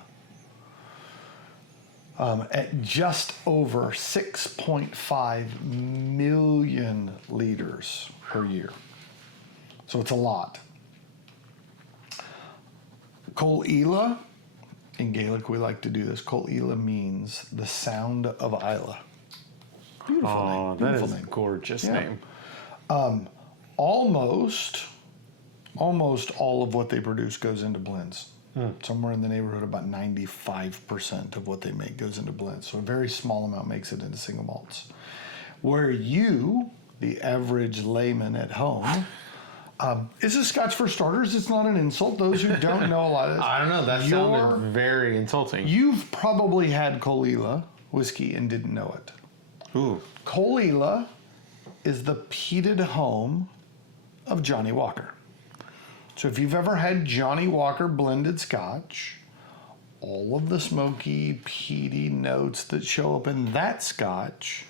At just over 6.5 million liters per year. So it's a lot. Caol Ila, in Gaelic we like to do this. Caol Ila means the sound of Islay. Beautiful name. That Beautiful is name. a gorgeous Yeah. name. Almost all of what they produce goes into blends. Somewhere in the neighborhood, about 95% of what they make goes into blends. So a very small amount makes it into single malts. Where you, the average layman at home, is a Scotch for starters. It's not an insult. Those who don't know a lot of this. I don't know. That sounded very insulting. You've probably had Caol Ila whiskey and didn't know it. Ooh. Caol Ila is the peated home of Johnny Walker. So if you've ever had Johnny Walker blended Scotch, all of the smoky, peaty notes that show up in that Scotch,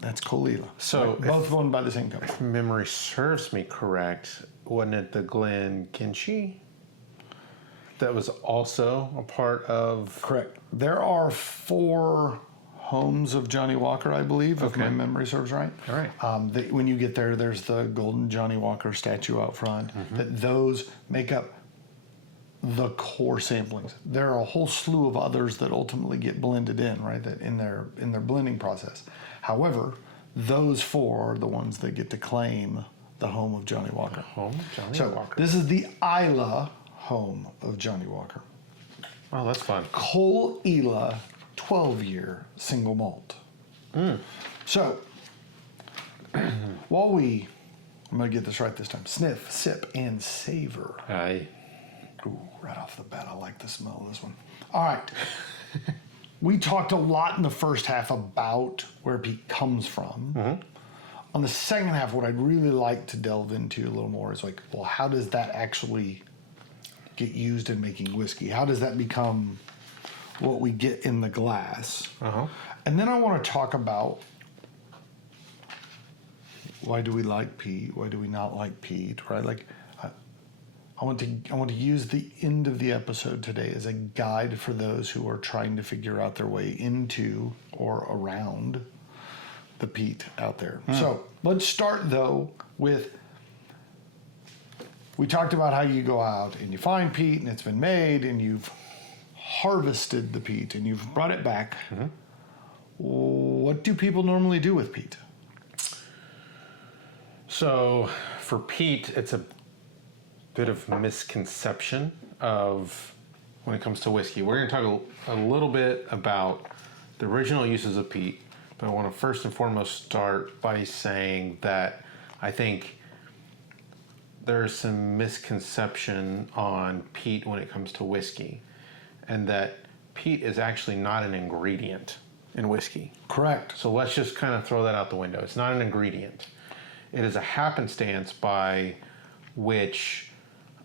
that's Caol Ila. So both owned by the same company. If memory serves me correct, wasn't it the Glen Kinchy that was also a part of? Correct. There are 4 homes of Johnny Walker, I believe, if my memory serves right. All right. When you get there, there's the golden Johnny Walker statue out front. That those make up the core samplings. There are a whole slew of others that ultimately get blended in, right? That in their blending process. However, those 4 are the ones that get to claim the home of Johnny Walker. Home of Johnny So Walker. this is the Islay home of Johnny Walker. Oh, that's fun. Caol Ila 12-year single malt. So, while I'm going to get this right this time, sniff, sip, and savor. Aye. Ooh, right off the bat, I like the smell of this one. All right. We talked a lot in the first half about where peat comes from. On the second half, what I'd really like to delve into a little more is like, well, how does that actually get used in making whiskey? How does that become what we get in the glass. Uh-huh. And then I want to talk about why do we like peat? Why do we not like peat? Right? Like, I want to use the end of the episode today as a guide for those who are trying to figure out their way into or around the peat out there. So let's start though with, we talked about how you go out and you find peat and it's been made and you've harvested the peat and you've brought it back. What do people normally do with peat? So for peat, it's a bit of misconception of when it comes to whiskey. We're going to talk a little bit about the original uses of peat, but I want to first and foremost start by saying that I think there's some misconception on peat when it comes to whiskey, and that peat is actually not an ingredient in whiskey. Correct. So let's just kind of throw that out the window. It's not an ingredient. It is a happenstance by which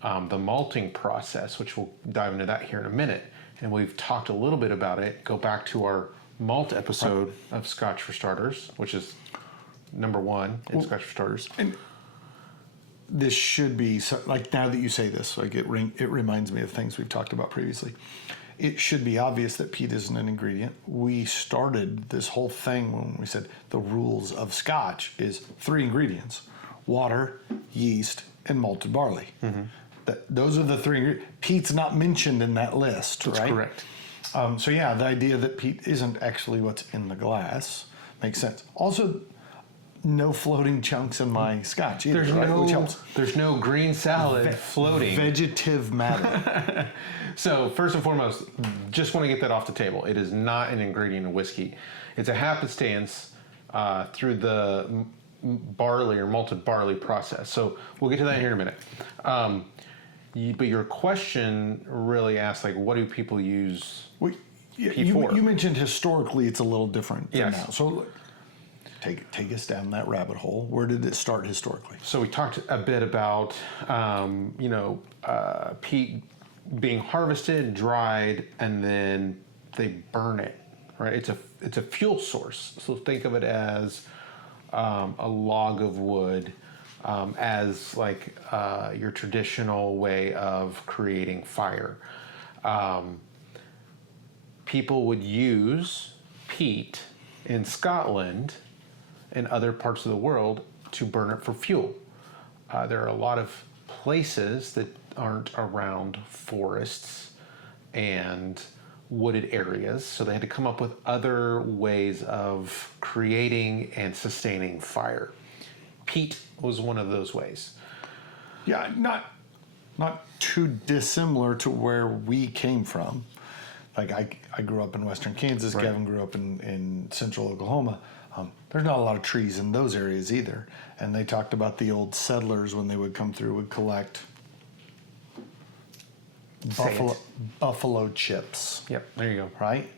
the malting process, which we'll dive into that here in a minute, and we've talked a little bit about it. Go back to our malt episode of Scotch for Starters, which is number 1 in Scotch for Starters. And this should be, like, now that you say this, like it reminds me of things we've talked about previously. It should be obvious that peat isn't an ingredient. We started this whole thing when we said the rules of Scotch is 3 ingredients: water, yeast, and malted barley. Those are the 3 ingredients. Peat's not mentioned in that list, That's right? correct. So yeah, the idea that peat isn't actually what's in the glass makes sense. Also, no floating chunks in my Scotch either, which helps. There's no green salad floating. Vegetative matter. So first and foremost, just want to get that off the table. It is not an ingredient in whiskey. It's a happenstance through the barley or malted barley process. So we'll get to that here in a minute. But your question really asks, like, what do people use peat for? You mentioned historically it's a little different than Yes. now. So look, take us down that rabbit hole. Where did it start historically? So we talked a bit about, peat being harvested, dried, and then they burn it, right? It's a fuel source. So think of it as a log of wood as like your traditional way of creating fire. People would use peat in Scotland and other parts of the world to burn it for fuel. There are a lot of places that aren't around forests and wooded areas, so they had to come up with other ways of creating and sustaining fire. Peat was one of those ways. Yeah, not too dissimilar to where we came from. Like I grew up in western Kansas. Right. Gavin grew up in central Oklahoma. There's not a lot of trees in those areas either. And they talked about the old settlers when they would come through would collect buffalo chips. Yep, there you go. Right?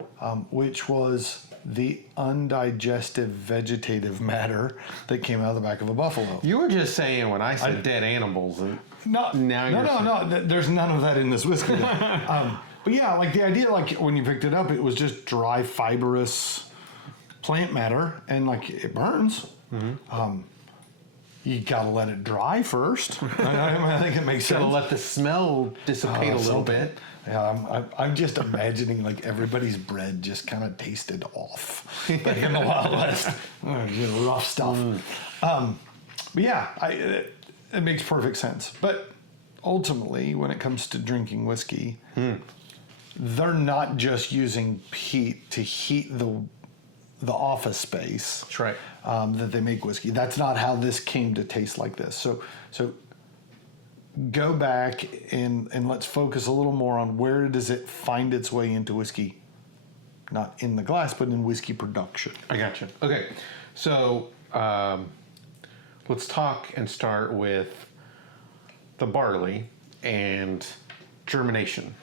Which was the undigested vegetative matter that came out of the back of a buffalo. You were just saying when I said dead animals. And No. There's none of that in this whiskey. But yeah, like the idea, like when you picked it up, it was just dry, fibrous plant matter, and like it burns. You gotta let it dry first. I think it makes sense. Gotta let the smell dissipate a little bit. Yeah, I'm just imagining like everybody's bread just kind of tasted off, like in the Wild West, rough stuff. But yeah, it makes perfect sense. But ultimately, when it comes to drinking whiskey, they're not just using peat to heat the office space. That's right. That they make whiskey. That's not how this came to taste like this. So go back and let's focus a little more on where does it find its way into whiskey, not in the glass, but in whiskey production. I gotcha. Okay, so let's talk and start with the barley and germination,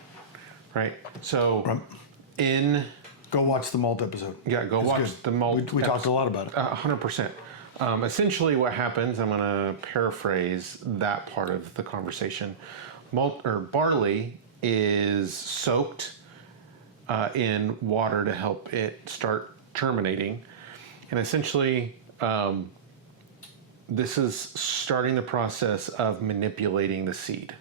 right? So Go watch the malt episode. Yeah, go watch the malt. We talked a lot about it. 100%. Essentially what happens, I'm going to paraphrase that part of the conversation. Malt or barley is soaked in water to help it start germinating. And essentially, this is starting the process of manipulating the seed.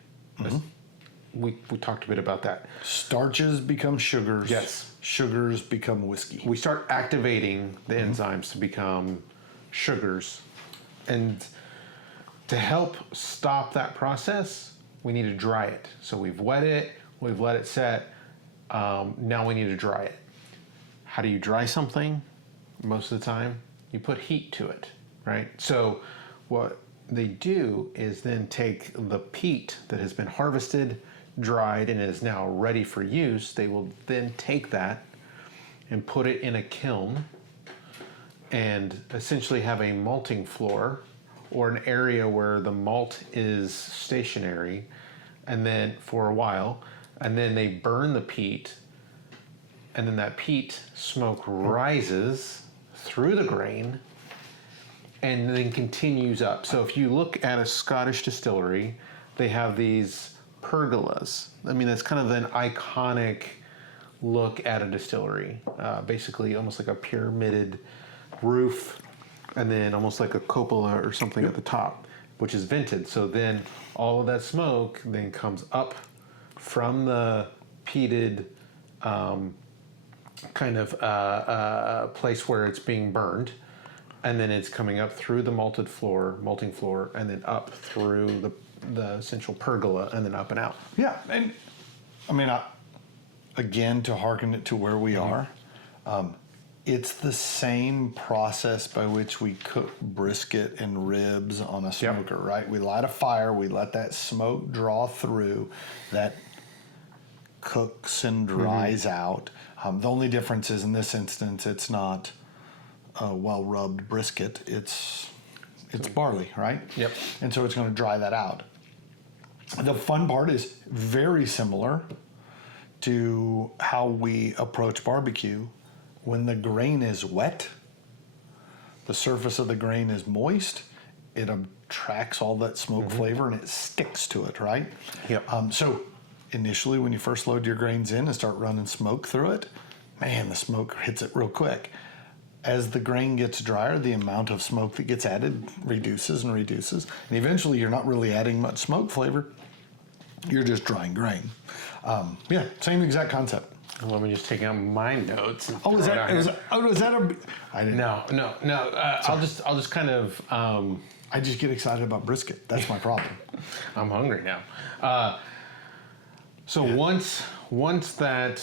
We talked a bit about that. Starches become sugars. Yes. Sugars become whiskey. We start activating the enzymes to become sugars. And to help stop that process, we need to dry it. So we've wet it, we've let it set. Now we need to dry it. How do you dry something? Most of the time, you put heat to it, right? So what they do is then take the peat that has been harvested, dried, and is now ready for use. They will then take that and put it in a kiln and essentially have a malting floor or an area where the malt is stationary, and then for a while, and then they burn the peat, and then that peat smoke rises through the grain and then continues up. So if you look at a Scottish distillery, they have these pergolas. I mean, that's kind of an iconic look at a distillery. Basically almost like a pyramided roof, and then almost like a cupola or something at the top, which is vented. So then all of that smoke then comes up from the peated kind of place where it's being burned, and then it's coming up through the malting floor, and then up through the central pergola, and then up and out. Yeah, and I mean, again, to hearken it to where we are, it's the same process by which we cook brisket and ribs on a smoker, right? We light a fire, we let that smoke draw through, that cooks and dries out. The only difference is in this instance, it's not a well-rubbed brisket, it's barley, right? Yep. And so it's going to dry that out. The fun part is very similar to how we approach barbecue. When the grain is wet, the surface of the grain is moist, it attracts all that smoke flavor and it sticks to it, right? Yep. So initially when you first load your grains in and start running smoke through it, man, the smoke hits it real quick. As the grain gets drier, the amount of smoke that gets added reduces and reduces. And eventually you're not really adding much smoke flavor. You're just drying grain. Yeah, same exact concept. Let me just take out my notes. Oh, was that a? I didn't. No. I'll just kind of. I just get excited about brisket. That's my problem. I'm hungry now. So once that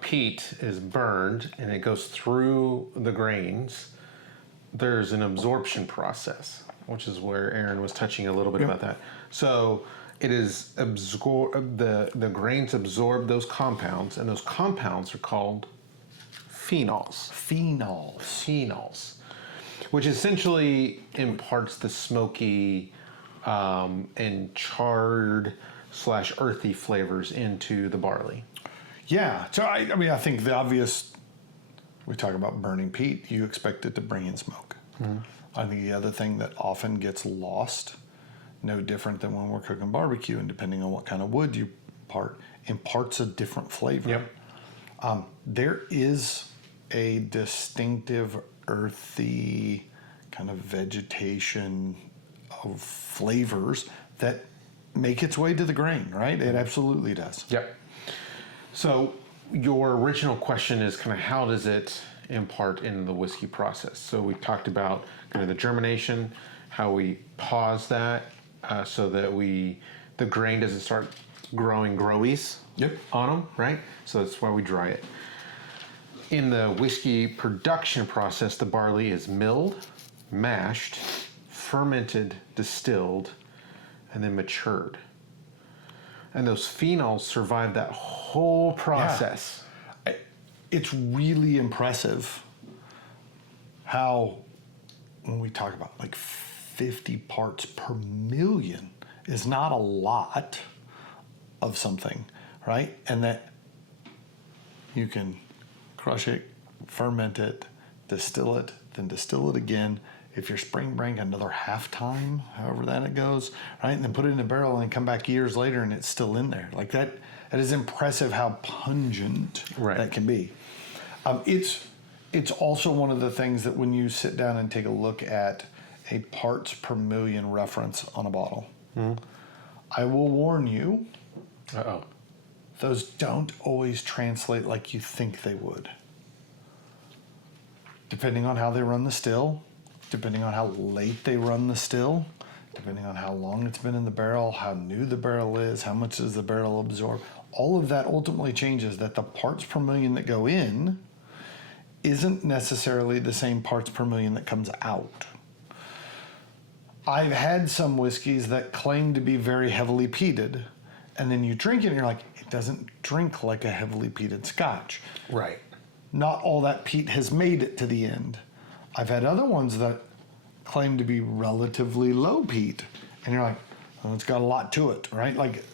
peat is burned and it goes through the grains, there's an absorption process, which is where Aaron was touching a little bit about that. So it is the grains absorb those compounds, and those compounds are called phenols. Phenols, which essentially imparts the smoky and charred / earthy flavors into the barley. Yeah. So I mean, I think the obvious. We talk about burning peat. You expect it to bring in smoke. I think the other thing that often gets lost, no different than when we're cooking barbecue, and depending on what kind of wood you imparts a different flavor. Yep. There is a distinctive earthy kind of vegetation of flavors that make its way to the grain, right? It absolutely does. Yep. So your original question is kind of how does it impart in the whiskey process? So we talked about kind of the germination, how we pause that so that the grain doesn't start growing growies on them, right? So that's why we dry it. In the whiskey production process, the barley is milled, mashed, fermented, distilled, and then matured. And those phenols survive that whole process. Yeah. It's really impressive how, when we talk about like 50 parts per million is not a lot of something, right? And that you can crush it, ferment it, distill it, then distill it again. if you're spring barrelling another half time, however that it goes, right? And then put it in a barrel and come back years later and it's still in there. Like that is impressive how pungent that can be. It's also one of the things that when you sit down and take a look at a parts per million reference on a bottle, I will warn you, those don't always translate like you think they would. Depending on how they run the still, depending on how late they run the still, depending on how long it's been in the barrel, how new the barrel is, how much does the barrel absorb, all of that ultimately changes that the parts per million that go in isn't necessarily the same parts per million that comes out. I've had some whiskeys that claim to be very heavily peated, and then you drink it and you're like, it doesn't drink like a heavily peated Scotch. Right. Not all that peat has made it to the end. I've had other ones that claim to be relatively low peat, and you're like, well, it's got a lot to it, right? Like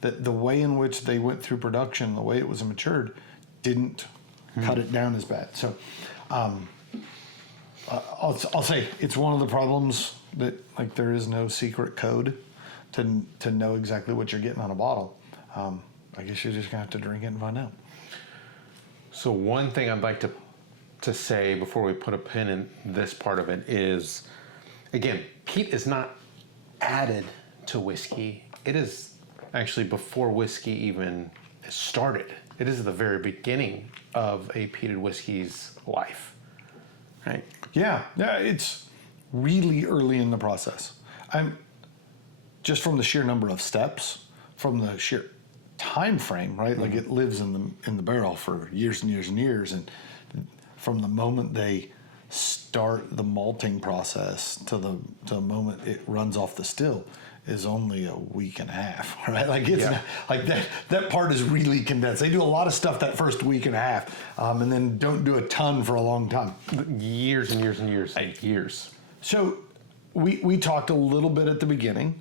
the way in which they went through production, the way it was matured, didn't cut it down as bad. So I'll say it's one of the problems that like there is no secret code to know exactly what you're getting on a bottle. I guess you're just gonna have to drink it and find out. So one thing I'd like to say before we put a pin in this part of it is, again, peat is not added to whiskey. It is actually before whiskey even started. It is the very beginning of a peated whiskey's life, right? Yeah, it's really early in the process. I'm just from the sheer number of steps, from the sheer time frame, right? Like it lives in the barrel for years and years and years, and from the moment they start the malting process to the moment it runs off the still is only a week and a half, right? Like it's not, like that part is really condensed. They do a lot of stuff that first week and a half, and then don't do a ton for a long time. Years and years and years and years. So we talked a little bit at the beginning,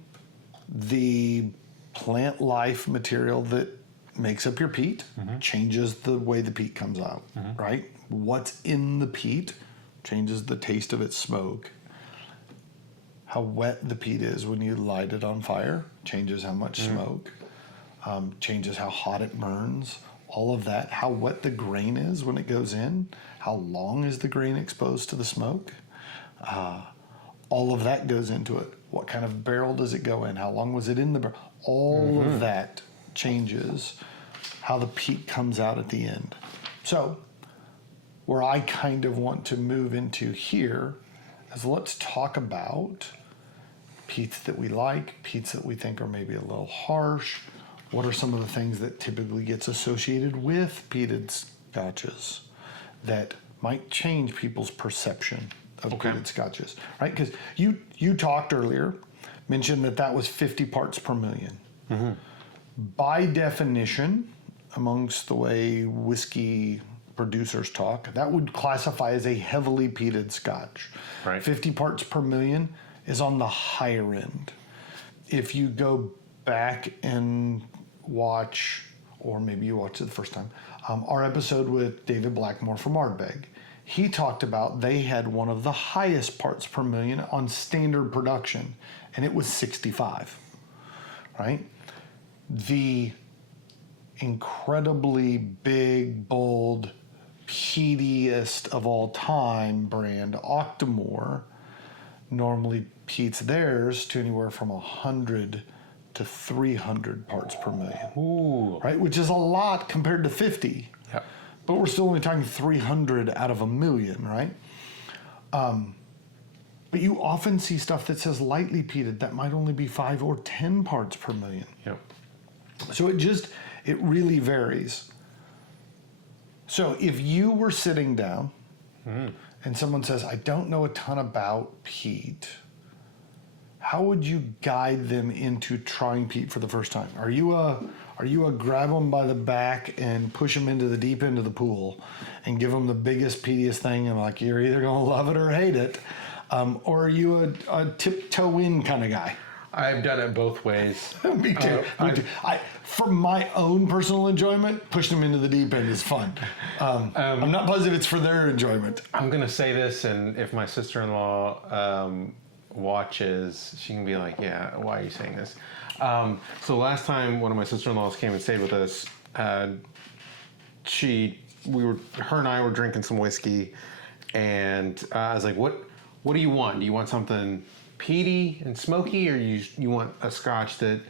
the plant life material that makes up your peat changes the way the peat comes out, right? What's in the peat changes the taste of its smoke. How wet the peat is when you light it on fire changes how much smoke, changes how hot it burns, all of that. How wet the grain is when it goes in, how long is the grain exposed to the smoke, all of that goes into it. What kind of barrel does it go in? How long was it in the barrel? All of that changes how the peat comes out at the end. So where I kind of want to move into here is let's talk about peats that we like, peats that we think are maybe a little harsh. What are some of the things that typically gets associated with peated scotches that might change people's perception of peated scotches, right? Because you talked earlier, mentioned that was 50 parts per million. By definition, amongst the way whiskey producers talk, that would classify as a heavily peated Scotch. Right. 50 parts per million is on the higher end. If you go back and watch, or maybe you watched it the first time, our episode with David Blackmore from Ardbeg, he talked about they had one of the highest parts per million on standard production, and it was 65, right? The incredibly big, bold, peatiest of all time brand Octomore normally peats theirs to anywhere from 100 to 300 parts per million. Ooh. Right? Which is a lot compared to 50. Yep. But we're still only talking 300 out of a million, right? But you often see stuff that says lightly peated that might only be 5 or 10 parts per million. Yep. So it really varies. So if you were sitting down and someone says, I don't know a ton about peat, how would you guide them into trying peat for the first time? Are you a grab them by the back and push them into the deep end of the pool and give them the biggest, peatiest thing and like, you're either going to love it or hate it? Or are you a tiptoe in kind of guy? I've done it both ways. Me too. Me too. For my own personal enjoyment, pushing them into the deep end is fun. I'm not positive it's for their enjoyment. I'm going to say this, and if my sister-in-law watches, she can be like, yeah, why are you saying this? So last time one of my sister-in-laws came and stayed with us, her and I were drinking some whiskey, and I was like, what do you want? Do you want something peaty and smoky, or you want a Scotch that,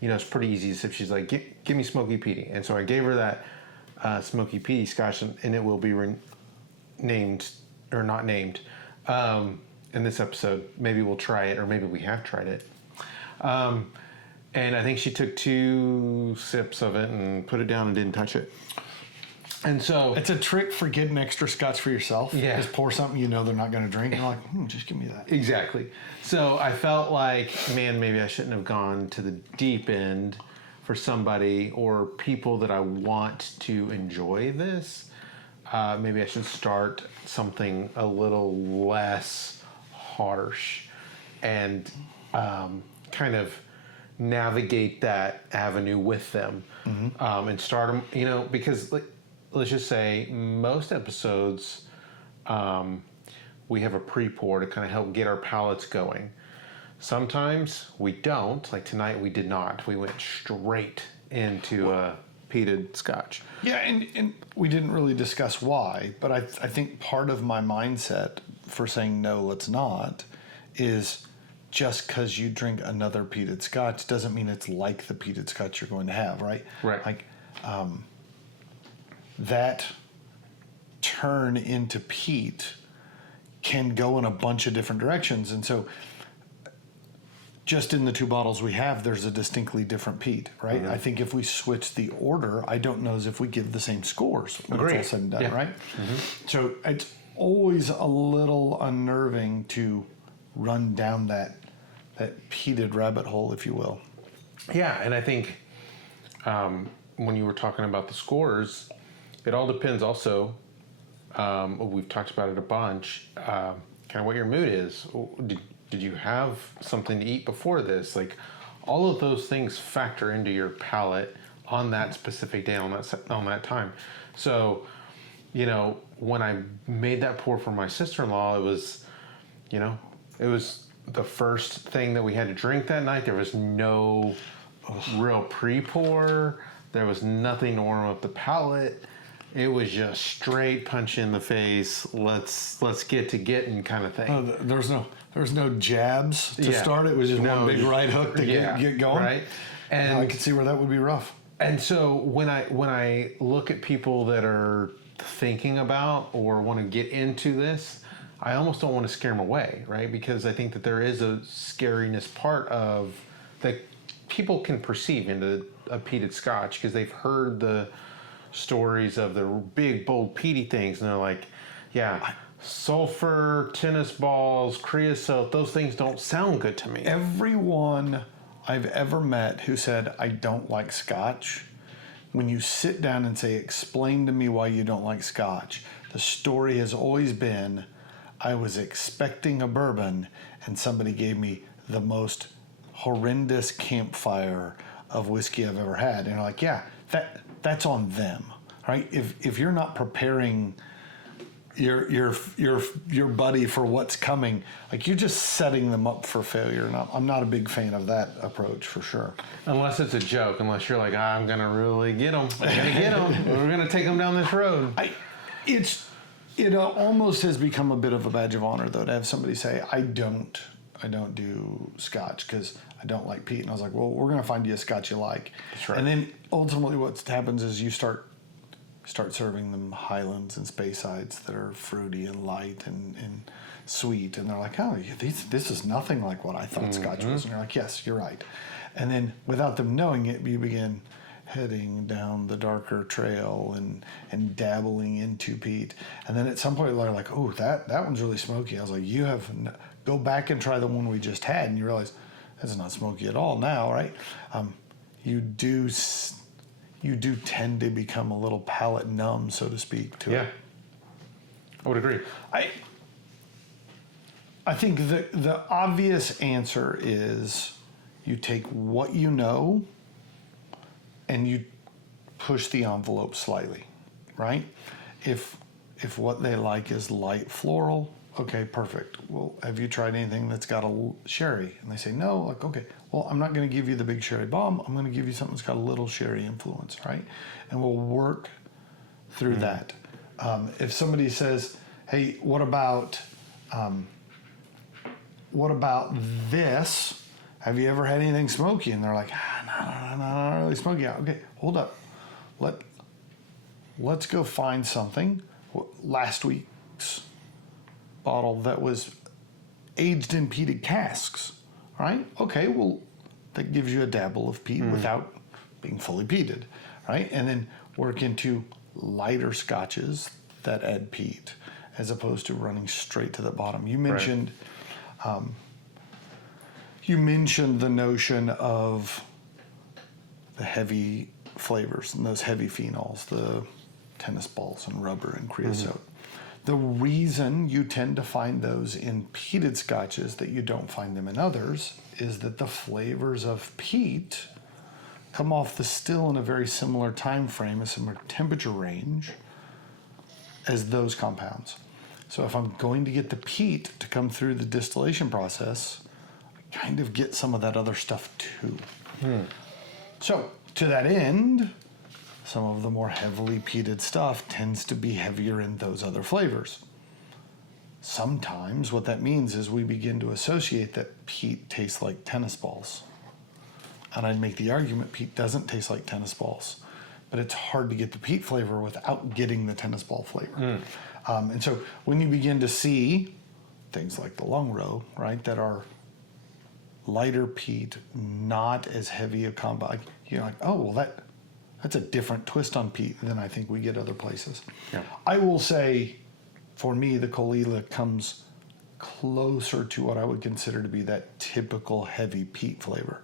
is pretty easy to sip? She's like, give me smoky peaty. And so I gave her that smoky peaty Scotch, and it will be named, or not named, in this episode. Maybe we'll try it, or maybe we have tried it. And I think she took 2 sips of it and put it down and didn't touch it. And so it's a trick for getting extra Scotch for yourself. Yeah. Just pour something they're not going to drink. And you're like, just give me that. Exactly. So I felt like, man, maybe I shouldn't have gone to the deep end for somebody or people that I want to enjoy this. Maybe I should start something a little less harsh and kind of navigate that avenue with them, and start them, because let's just say most episodes we have a pre-pour to kind of help get our palates going. Sometimes we don't. Like tonight we did not. We went straight into a peated Scotch. Yeah, and we didn't really discuss why, but I think part of my mindset for saying no, let's not, is just because you drink another peated Scotch doesn't mean it's like the peated Scotch you're going to have, right? Right. Like that turn into peat can go in a bunch of different directions. And so just in the 2 bottles we have, there's a distinctly different peat, right? I think if we switch the order, I don't know as if we give the same scores when it's all said and done, right? So it's always a little unnerving to run down that peated rabbit hole, if you will. Yeah, and I think when you were talking about the scores, it all depends also, we've talked about it a bunch, kind of what your mood is. Did you have something to eat before this? Like, all of those things factor into your palate on that specific day, on that time. So, when I made that pour for my sister-in-law, it was the first thing that we had to drink that night. There was no real pre-pour. There was nothing to warm up the palate. It was just straight punch in the face. Let's get to getting kind of thing. There was no jabs to start. It was just one big right hook to get going. Right. And I could see where that would be rough. And so when I look at people that are thinking about or want to get into this, I almost don't want to scare them away, right? Because I think that there is a scariness part of that people can perceive into a peated Scotch because they've heard the stories of the big, bold, peaty things, and they're like, yeah, sulfur, tennis balls, creosote, those things don't sound good to me. Everyone I've ever met who said, I don't like Scotch, when you sit down and say, explain to me why you don't like Scotch, the story has always been, I was expecting a bourbon and somebody gave me the most horrendous campfire of whiskey I've ever had. And you're like, yeah, that's on them, right? If you're not preparing your buddy for what's coming, like, you're just setting them up for failure. And I'm not a big fan of that approach, for sure. Unless it's a joke, unless you're like, I'm gonna really get them. I'm gonna get them. We're gonna take them down this road. It almost has become a bit of a badge of honor, though, to have somebody say, I don't do Scotch because I don't like peat. And I was like, well, we're going to find you a Scotch you like. That's right. And then ultimately what happens is you start serving them Highlands and Speysides that are fruity and light and sweet. And they're like, oh, this is nothing like what I thought Scotch was. And you're like, yes, you're right. And then without them knowing it, you begin heading down the darker trail and dabbling into peat. And then at some point they're like, oh, that one's really smoky. I was like, go back and try the one we just had, and you realize that's not smoky at all now, right? You do tend to become a little palate numb, so to speak, to it. I would agree. I think the obvious answer is you take what you know and you push the envelope slightly, right? If what they like is light floral, okay, perfect. Well, have you tried anything that's got a sherry? And they say no. Like, okay, well, I'm not going to give you the big sherry bomb. I'm going to give you something that's got a little sherry influence, right? And we'll work through that. If somebody says, hey, what about this? Have you ever had anything smoky? And they're like, no, not really smoky. Okay, hold up. Let's go find something. Last week's bottle that was aged in peated casks, right? Okay, well, that gives you a dabble of peat without being fully peated, right? And then work into lighter scotches that add peat as opposed to running straight to the bottom. You mentioned the notion of the heavy flavors and those heavy phenols, the tennis balls and rubber and creosote. The reason you tend to find those in peated scotches that you don't find them in others is that the flavors of peat come off the still in a very similar time frame, a similar temperature range as those compounds. So if I'm going to get the peat to come through the distillation process, I kind of get some of that other stuff too. So to that end, some of the more heavily peated stuff tends to be heavier in those other flavors. Sometimes what that means is we begin to associate that peat tastes like tennis balls. And I'd make the argument peat doesn't taste like tennis balls, but it's hard to get the peat flavor without getting the tennis ball flavor. And so when you begin to see things like the Longrow, right, that are lighter peat, not as heavy a compound, you're like, oh, well, that's a different twist on peat than I think we get other places. Yeah. I will say, for me, the Caol comes closer to what I would consider to be that typical heavy peat flavor.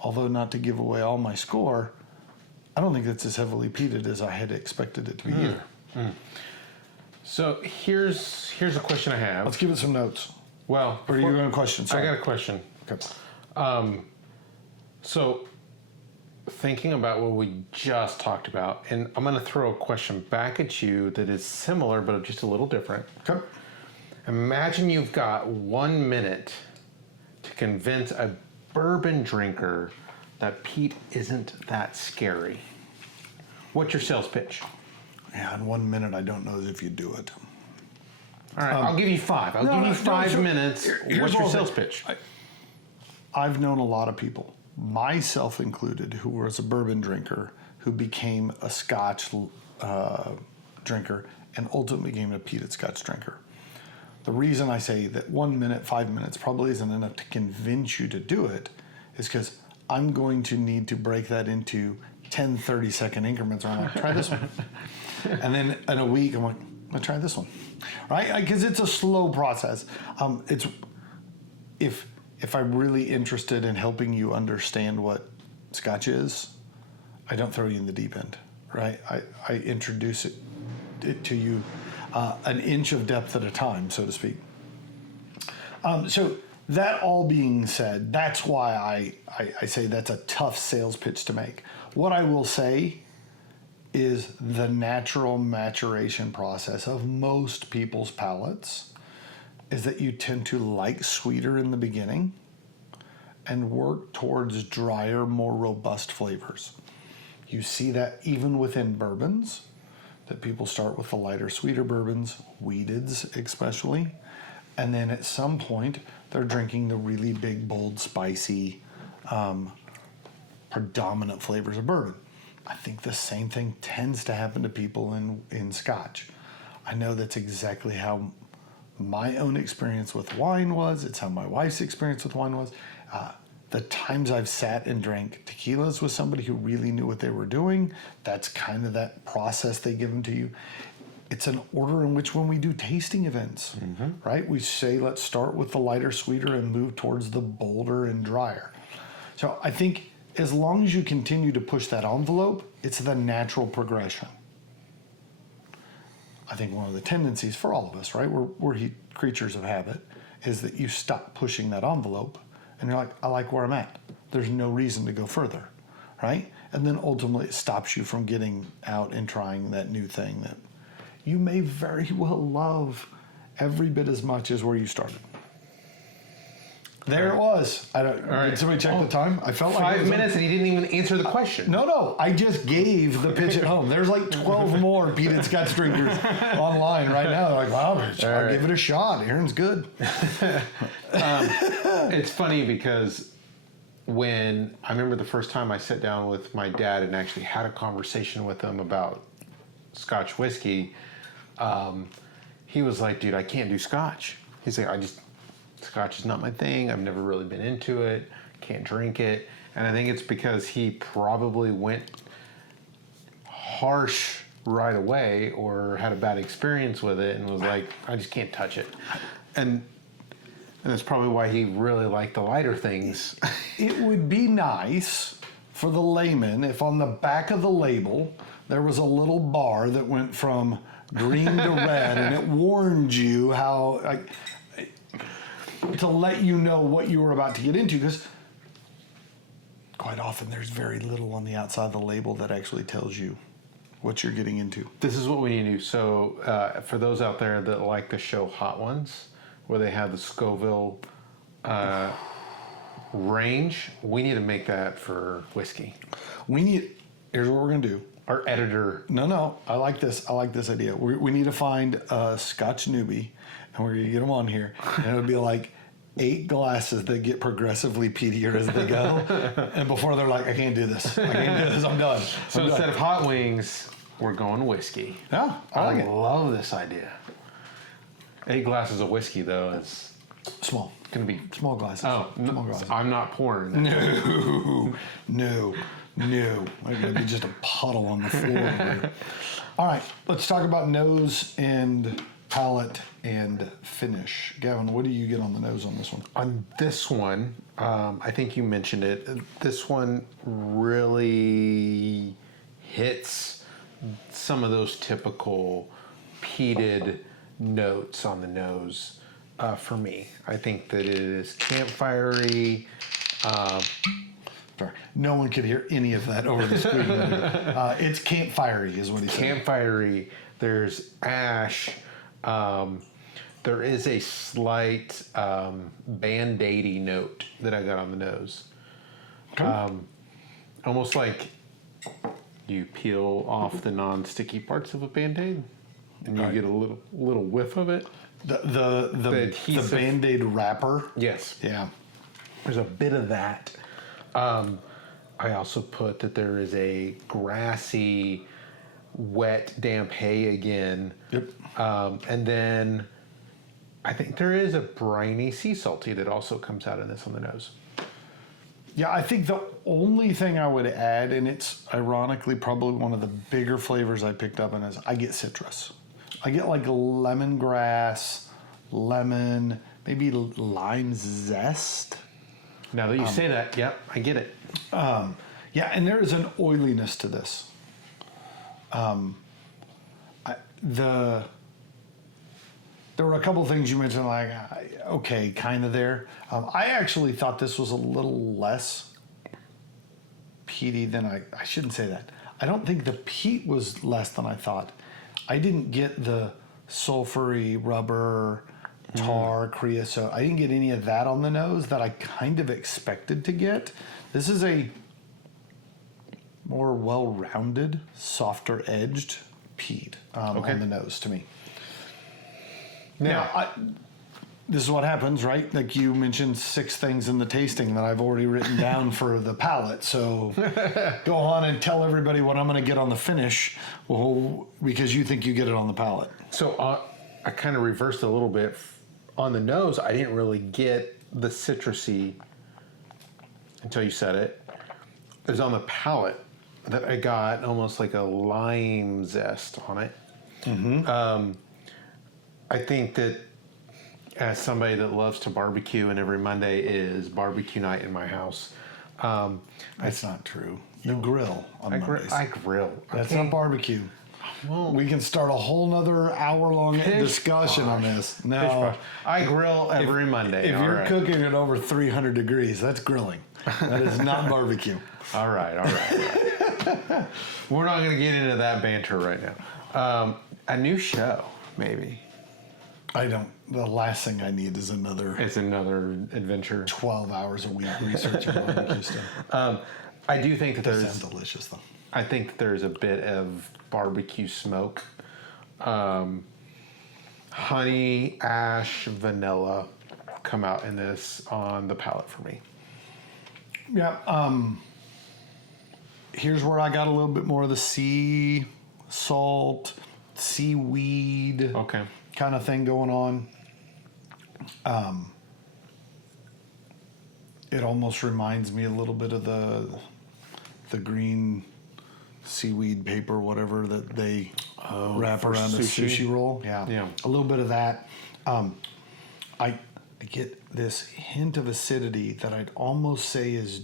Although not to give away all my score, I don't think it's as heavily peated as I had expected it to be either. So here's a question I have. Let's give it some notes. Well, Or are you going to question? I got a question. Okay. So thinking about what we just talked about, and I'm going to throw a question back at you that is similar but just a little different. Okay. Imagine you've got 1 minute to convince a bourbon drinker that peat isn't that scary. What's your sales pitch? Yeah, in 1 minute, I don't know if you do it. All right, I'll give you 5. I'll give you 5 minutes. What's your sales pitch? I've known a lot of people, myself included, who was a bourbon drinker, who became a Scotch drinker, and ultimately became a peated Scotch drinker. The reason I say that 1 minute, 5 minutes probably isn't enough to convince you to do it is because I'm going to need to break that into 10, 30-second increments. I'm like, try this one. And then in a week, I'm like, let's try this one. Right? Because it's a slow process. It's if I'm really interested in helping you understand what Scotch is, I don't throw you in the deep end. Right? I introduce it to you an inch of depth at a time, so to speak. So that all being said, that's why I say that's a tough sales pitch to make. What I will say is the natural maturation process of most people's palates is that you tend to like sweeter in the beginning and work towards drier, more robust flavors. You see that even within bourbons, that people start with the lighter, sweeter bourbons, wheateds especially, and then at some point they're drinking the really big, bold, spicy, predominant flavors of bourbon. I think the same thing tends to happen to people in Scotch. I know that's exactly how my own experience with wine was. It's how my wife's experience with wine was. The times I've sat and drank tequilas with somebody who really knew what they were doing, that's kind of that process they give them to you. It's an order in which when we do tasting events, right, we say let's start with the lighter, sweeter, and move towards the bolder and drier. So I think as long as you continue to push that envelope, it's the natural progression. I think one of the tendencies for all of us, right, we're creatures of habit, is that you stop pushing that envelope and you're like, I like where I'm at. There's no reason to go further, right? And then ultimately it stops you from getting out and trying that new thing that you may very well love every bit as much as where you started. There it was. Did somebody check the time? I felt like 5 minutes and he didn't even answer the question. No. I just gave the pitch at home. There's like 12 more Peated Scotch drinkers online right now. They're like, wow, I'll give it a shot. Aaron's good. It's funny because when I remember the first time I sat down with my dad and actually had a conversation with him about Scotch whiskey, he was like, dude, I can't do Scotch. He's like, Scotch is not my thing. I've never really been into it. Can't drink it. And I think it's because he probably went harsh right away or had a bad experience with it and was like, I just can't touch it. And that's probably why he really liked the lighter things. It would be nice for the layman if on the back of the label there was a little bar that went from green to red and it warned you how... to let you know what you were about to get into, because quite often there's very little on the outside of the label that actually tells you what you're getting into. This is what we need to do. So for those out there that like the show Hot Ones, where they have the Scoville range, we need to make that for whiskey. Here's what we're going to do. Our editor. No, I like this idea. We need to find a Scotch newbie, and we're going to get them on here, and it would be like 8 glasses that get progressively peatier as they go, and before they're like, I can't do this, I'm done. So instead of hot wings, we're going whiskey. Yeah, I like it. Love this idea. 8 glasses of whiskey, though, is small. Going to be small glasses. Oh, small glasses. I'm not pouring. No. There's going to be just a puddle on the floor. All right, let's talk about nose and palate and finish. Gavin, what do you get on the nose on this one? On this one, I think you mentioned it. This one really hits some of those typical peated notes on the nose for me. I think that it is campfire-y. Sorry, no one could hear any of that over the screen. It's campfire-y is what he said. Campfire-y. There's ash. There is a slight Band-Aid-y note that I got on the nose. Okay. Almost like you peel off the non-sticky parts of a Band-Aid and you get a little whiff of it. The Band-Aid wrapper? Yes. Yeah. There's a bit of that. I also put that there is a grassy, wet, damp hay again. Yep. And then I think there is a briny sea salty that also comes out in this on the nose. Yeah, I think the only thing I would add, and it's ironically probably one of the bigger flavors I picked up in, is I get citrus. I get like lemongrass, lemon, maybe lime zest. Now that you say that, yep, I get it. Yeah, and there is an oiliness to this. There were a couple things you mentioned, like, okay, kind of there. I actually thought this was a little less peaty than I shouldn't say that. I don't think the peat was less than I thought. I didn't get the sulfury rubber, tar, creosote. I didn't get any of that on the nose that I kind of expected to get. This is a more well-rounded, softer edged peat on the nose to me. Now, this is what happens, right? Like you mentioned 6 things in the tasting that I've already written down for the palate. So go on and tell everybody what I'm going to get on the finish, because you think you get it on the palate. So I kind of reversed a little bit. On the nose, I didn't really get the citrusy until you said it. It was on the palate that I got almost like a lime zest on it. Mm-hmm. I think that as somebody that loves to barbecue, and every Monday is barbecue night in my house. That's not true. You grill on Mondays. I grill. That's not barbecue. Well, we can start a whole nother hour-long discussion on this. No, I grill every Monday. If you're cooking at over 300 degrees, that's grilling. That is not barbecue. All right. We're not going to get into that banter right now. A new show, maybe. I don't. The last thing I need is another adventure. 12 hours a week researching barbecue stuff. I do think that That sounds delicious, though. I think that there's a bit of barbecue smoke. Honey, ash, vanilla come out in this on the palate for me. Yeah. Here's where I got a little bit more of the sea salt, seaweed kind of thing going on. It almost reminds me a little bit of the green seaweed paper, whatever that they wrap around the sushi roll. Yeah, a little bit of that. I get this hint of acidity that I'd almost say is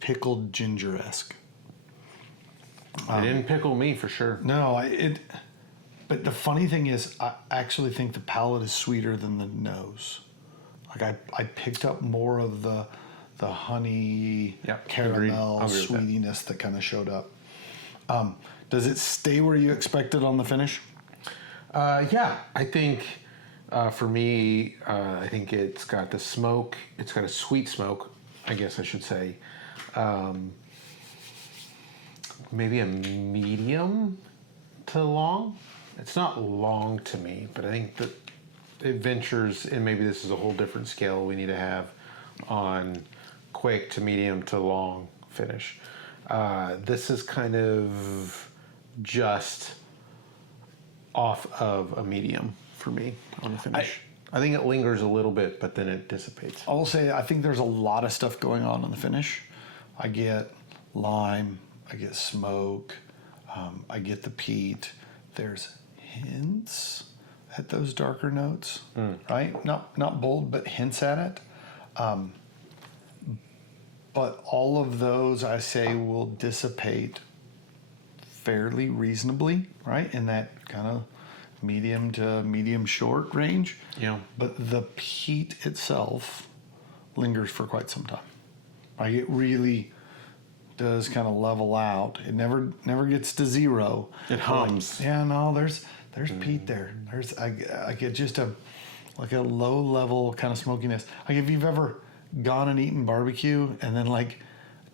pickled ginger-esque. It didn't pickle me for sure. No, but the funny thing is, I actually think the palate is sweeter than the nose. Like I picked up more of the honey, caramel sweetiness that kind of showed up. Does it stay where you expected on the finish? Yeah, I think for me, I think it's got the smoke. It's got a sweet smoke, I guess I should say. Maybe a medium to long. It's not long to me, but I think that it ventures, and maybe this is a whole different scale we need to have on quick to medium to long finish. This is kind of just off of a medium for me on the finish. I think it lingers a little bit, but then it dissipates. I will say, I think there's a lot of stuff going on the finish. I get lime, I get smoke, I get the peat. There's hints at those darker notes, right? Not bold, but hints at it. But all of those, I say, will dissipate fairly reasonably, right? In that kind of medium to medium short range. Yeah. But the peat itself lingers for quite some time. Like it really does kind of level out. It never gets to zero. It hums. There's peat there. I get just a low level kind of smokiness. Like if you've ever gone and eaten barbecue and then like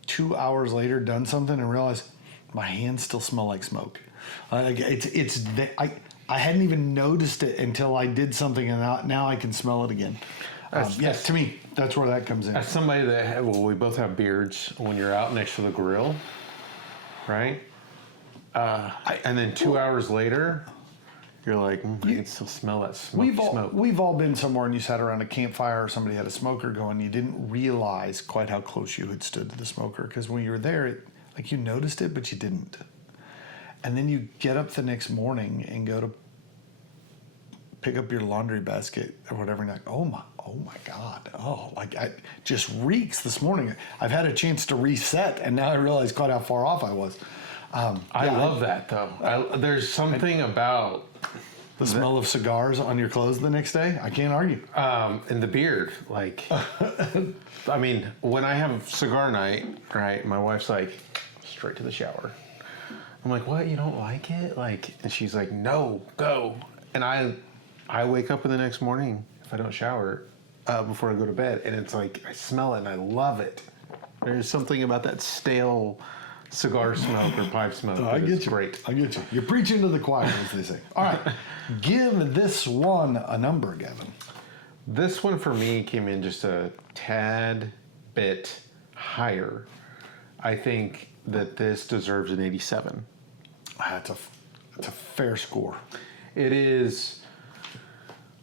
2 hours later done something and realized my hands still smell like smoke. I hadn't even noticed it until I did something, and now I can smell it again. To me, that's where that comes in. As somebody we both have beards. When you're out next to the grill, right? And then 2 hours later, you're like, I can still smell that smoke. We've all been somewhere and you sat around a campfire or somebody had a smoker going. You didn't realize quite how close you had stood to the smoker, because when you were there, you noticed it, but you didn't. And then you get up the next morning and go to pick up your laundry basket or whatever, and you're like, oh my God. I just reeks this morning. I've had a chance to reset, and now I realize quite how far off I was. I love that, though. There's something about the smell of cigars on your clothes the next day. I can't argue. And the beard, I mean, when I have cigar night, right, my wife's like, straight to the shower. I'm like, what? You don't like it? And she's like, no, go. And I wake up in the next morning, if I don't shower, before I go to bed, and it's like, I smell it and I love it. There's something about that stale cigar smoke or pipe smoke. I get you. Great. I get you. You're preaching to the choir, as they say. All right. Give this one a number, Gavin. This one for me came in just a tad bit higher. I think that this deserves an 87. It's a fair score. It is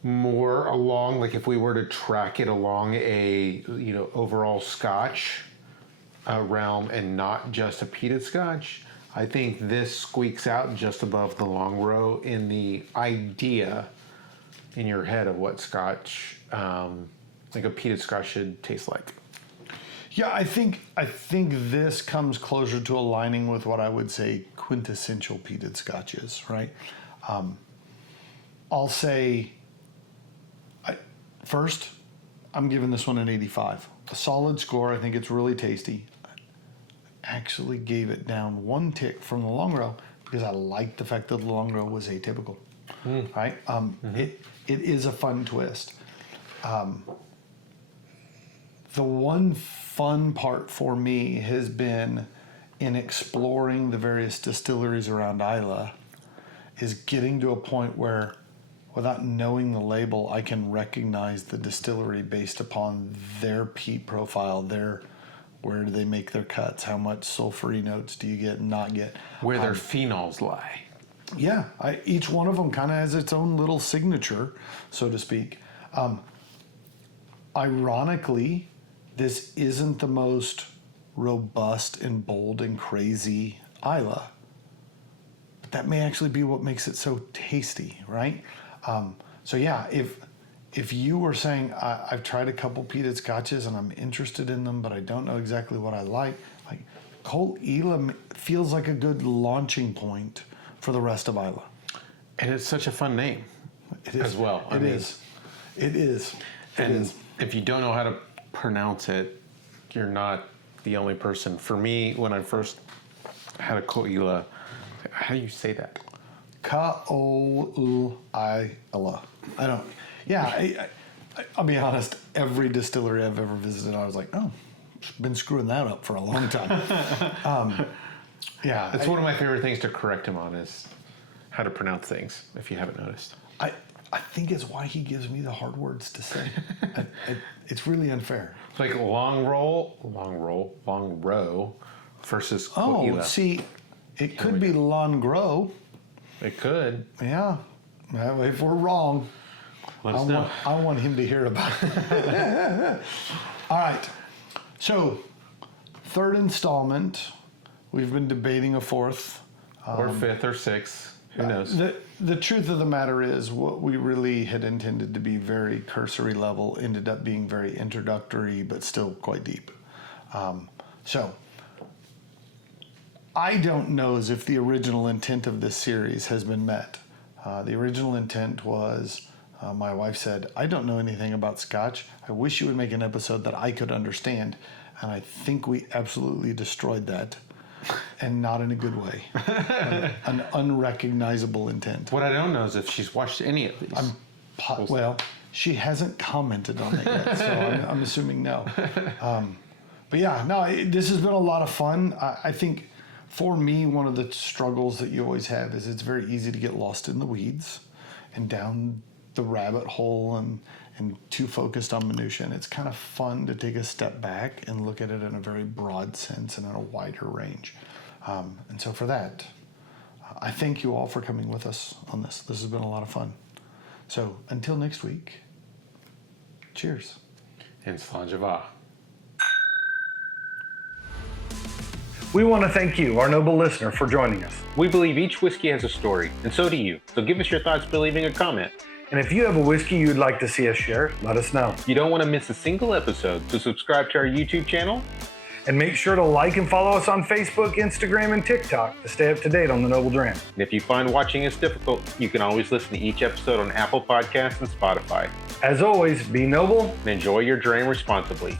more along, if we were to track it along a overall Scotch realm and not just a peated Scotch, I think this squeaks out just above the Longrow in the idea in your head of what Scotch, a peated Scotch should taste like. Yeah, I think this comes closer to aligning with what I would say quintessential peated Scotch is, right? I'll say, first, I'm giving this one an 85. A solid score. I think it's really tasty. I actually gave it down one tick from the Longrow because I liked the fact that the Longrow was atypical, right? It is a fun twist. The one fun part for me has been in exploring the various distilleries around Islay is getting to a point where without knowing the label, I can recognize the distillery based upon their peat profile, where do they make their cuts, how much sulfury notes do you get and not get. Where their phenols lie. Yeah, each one of them kind of has its own little signature, so to speak. Ironically, this isn't the most robust and bold and crazy Islay. But that may actually be what makes it so tasty, right? So yeah, if you were saying, I've tried a couple peated Scotches and I'm interested in them, but I don't know exactly what I like Caol Islay feels like a good launching point for the rest of Islay. And it's such a fun name as well. It is. And if you don't know how to pronounce it, you're not the only person. For me, when I first had a Caol Islay, how do you say that? Caol Islay. I don't. Yeah, I'll be honest. Every distillery I've ever visited, I was like, oh, been screwing that up for a long time. Yeah, it's one of my favorite things to correct him on is how to pronounce things. If you haven't noticed, I think it's why he gives me the hard words to say. It's really unfair. It's like long row versus Caol Islay. See, it could be Longrow. It could. Yeah. Well, if we're wrong, let us know. I want him to hear about it. All right. So, third installment. We've been debating a fourth. Or fifth or sixth. Who knows? The truth of the matter is what we really had intended to be very cursory level ended up being very introductory, but still quite deep. So, I don't know as if the original intent of this series has been met. The original intent was, my wife said, I don't know anything about Scotch. I wish you would make an episode that I could understand. And I think we absolutely destroyed that. And not in a good way. An unrecognizable intent. What I don't know is if she's watched any of these. Well, she hasn't commented on it yet, so I'm assuming no. But yeah, no, this has been a lot of fun. I think for me, one of the struggles that you always have is it's very easy to get lost in the weeds and down the rabbit hole and too focused on minutia. And it's kind of fun to take a step back and look at it in a very broad sense and in a wider range. And so for that, I thank you all for coming with us on this. This has been a lot of fun. So until next week, cheers. And Slanjava. We want to thank you, our noble listener, for joining us. We believe each whiskey has a story, and so do you. So give us your thoughts by leaving a comment. And if you have a whiskey you'd like to see us share, let us know. You don't want to miss a single episode, so subscribe to our YouTube channel. And make sure to like and follow us on Facebook, Instagram, and TikTok to stay up to date on the Noble Dram. And if you find watching us difficult, you can always listen to each episode on Apple Podcasts and Spotify. As always, be noble and enjoy your dram responsibly.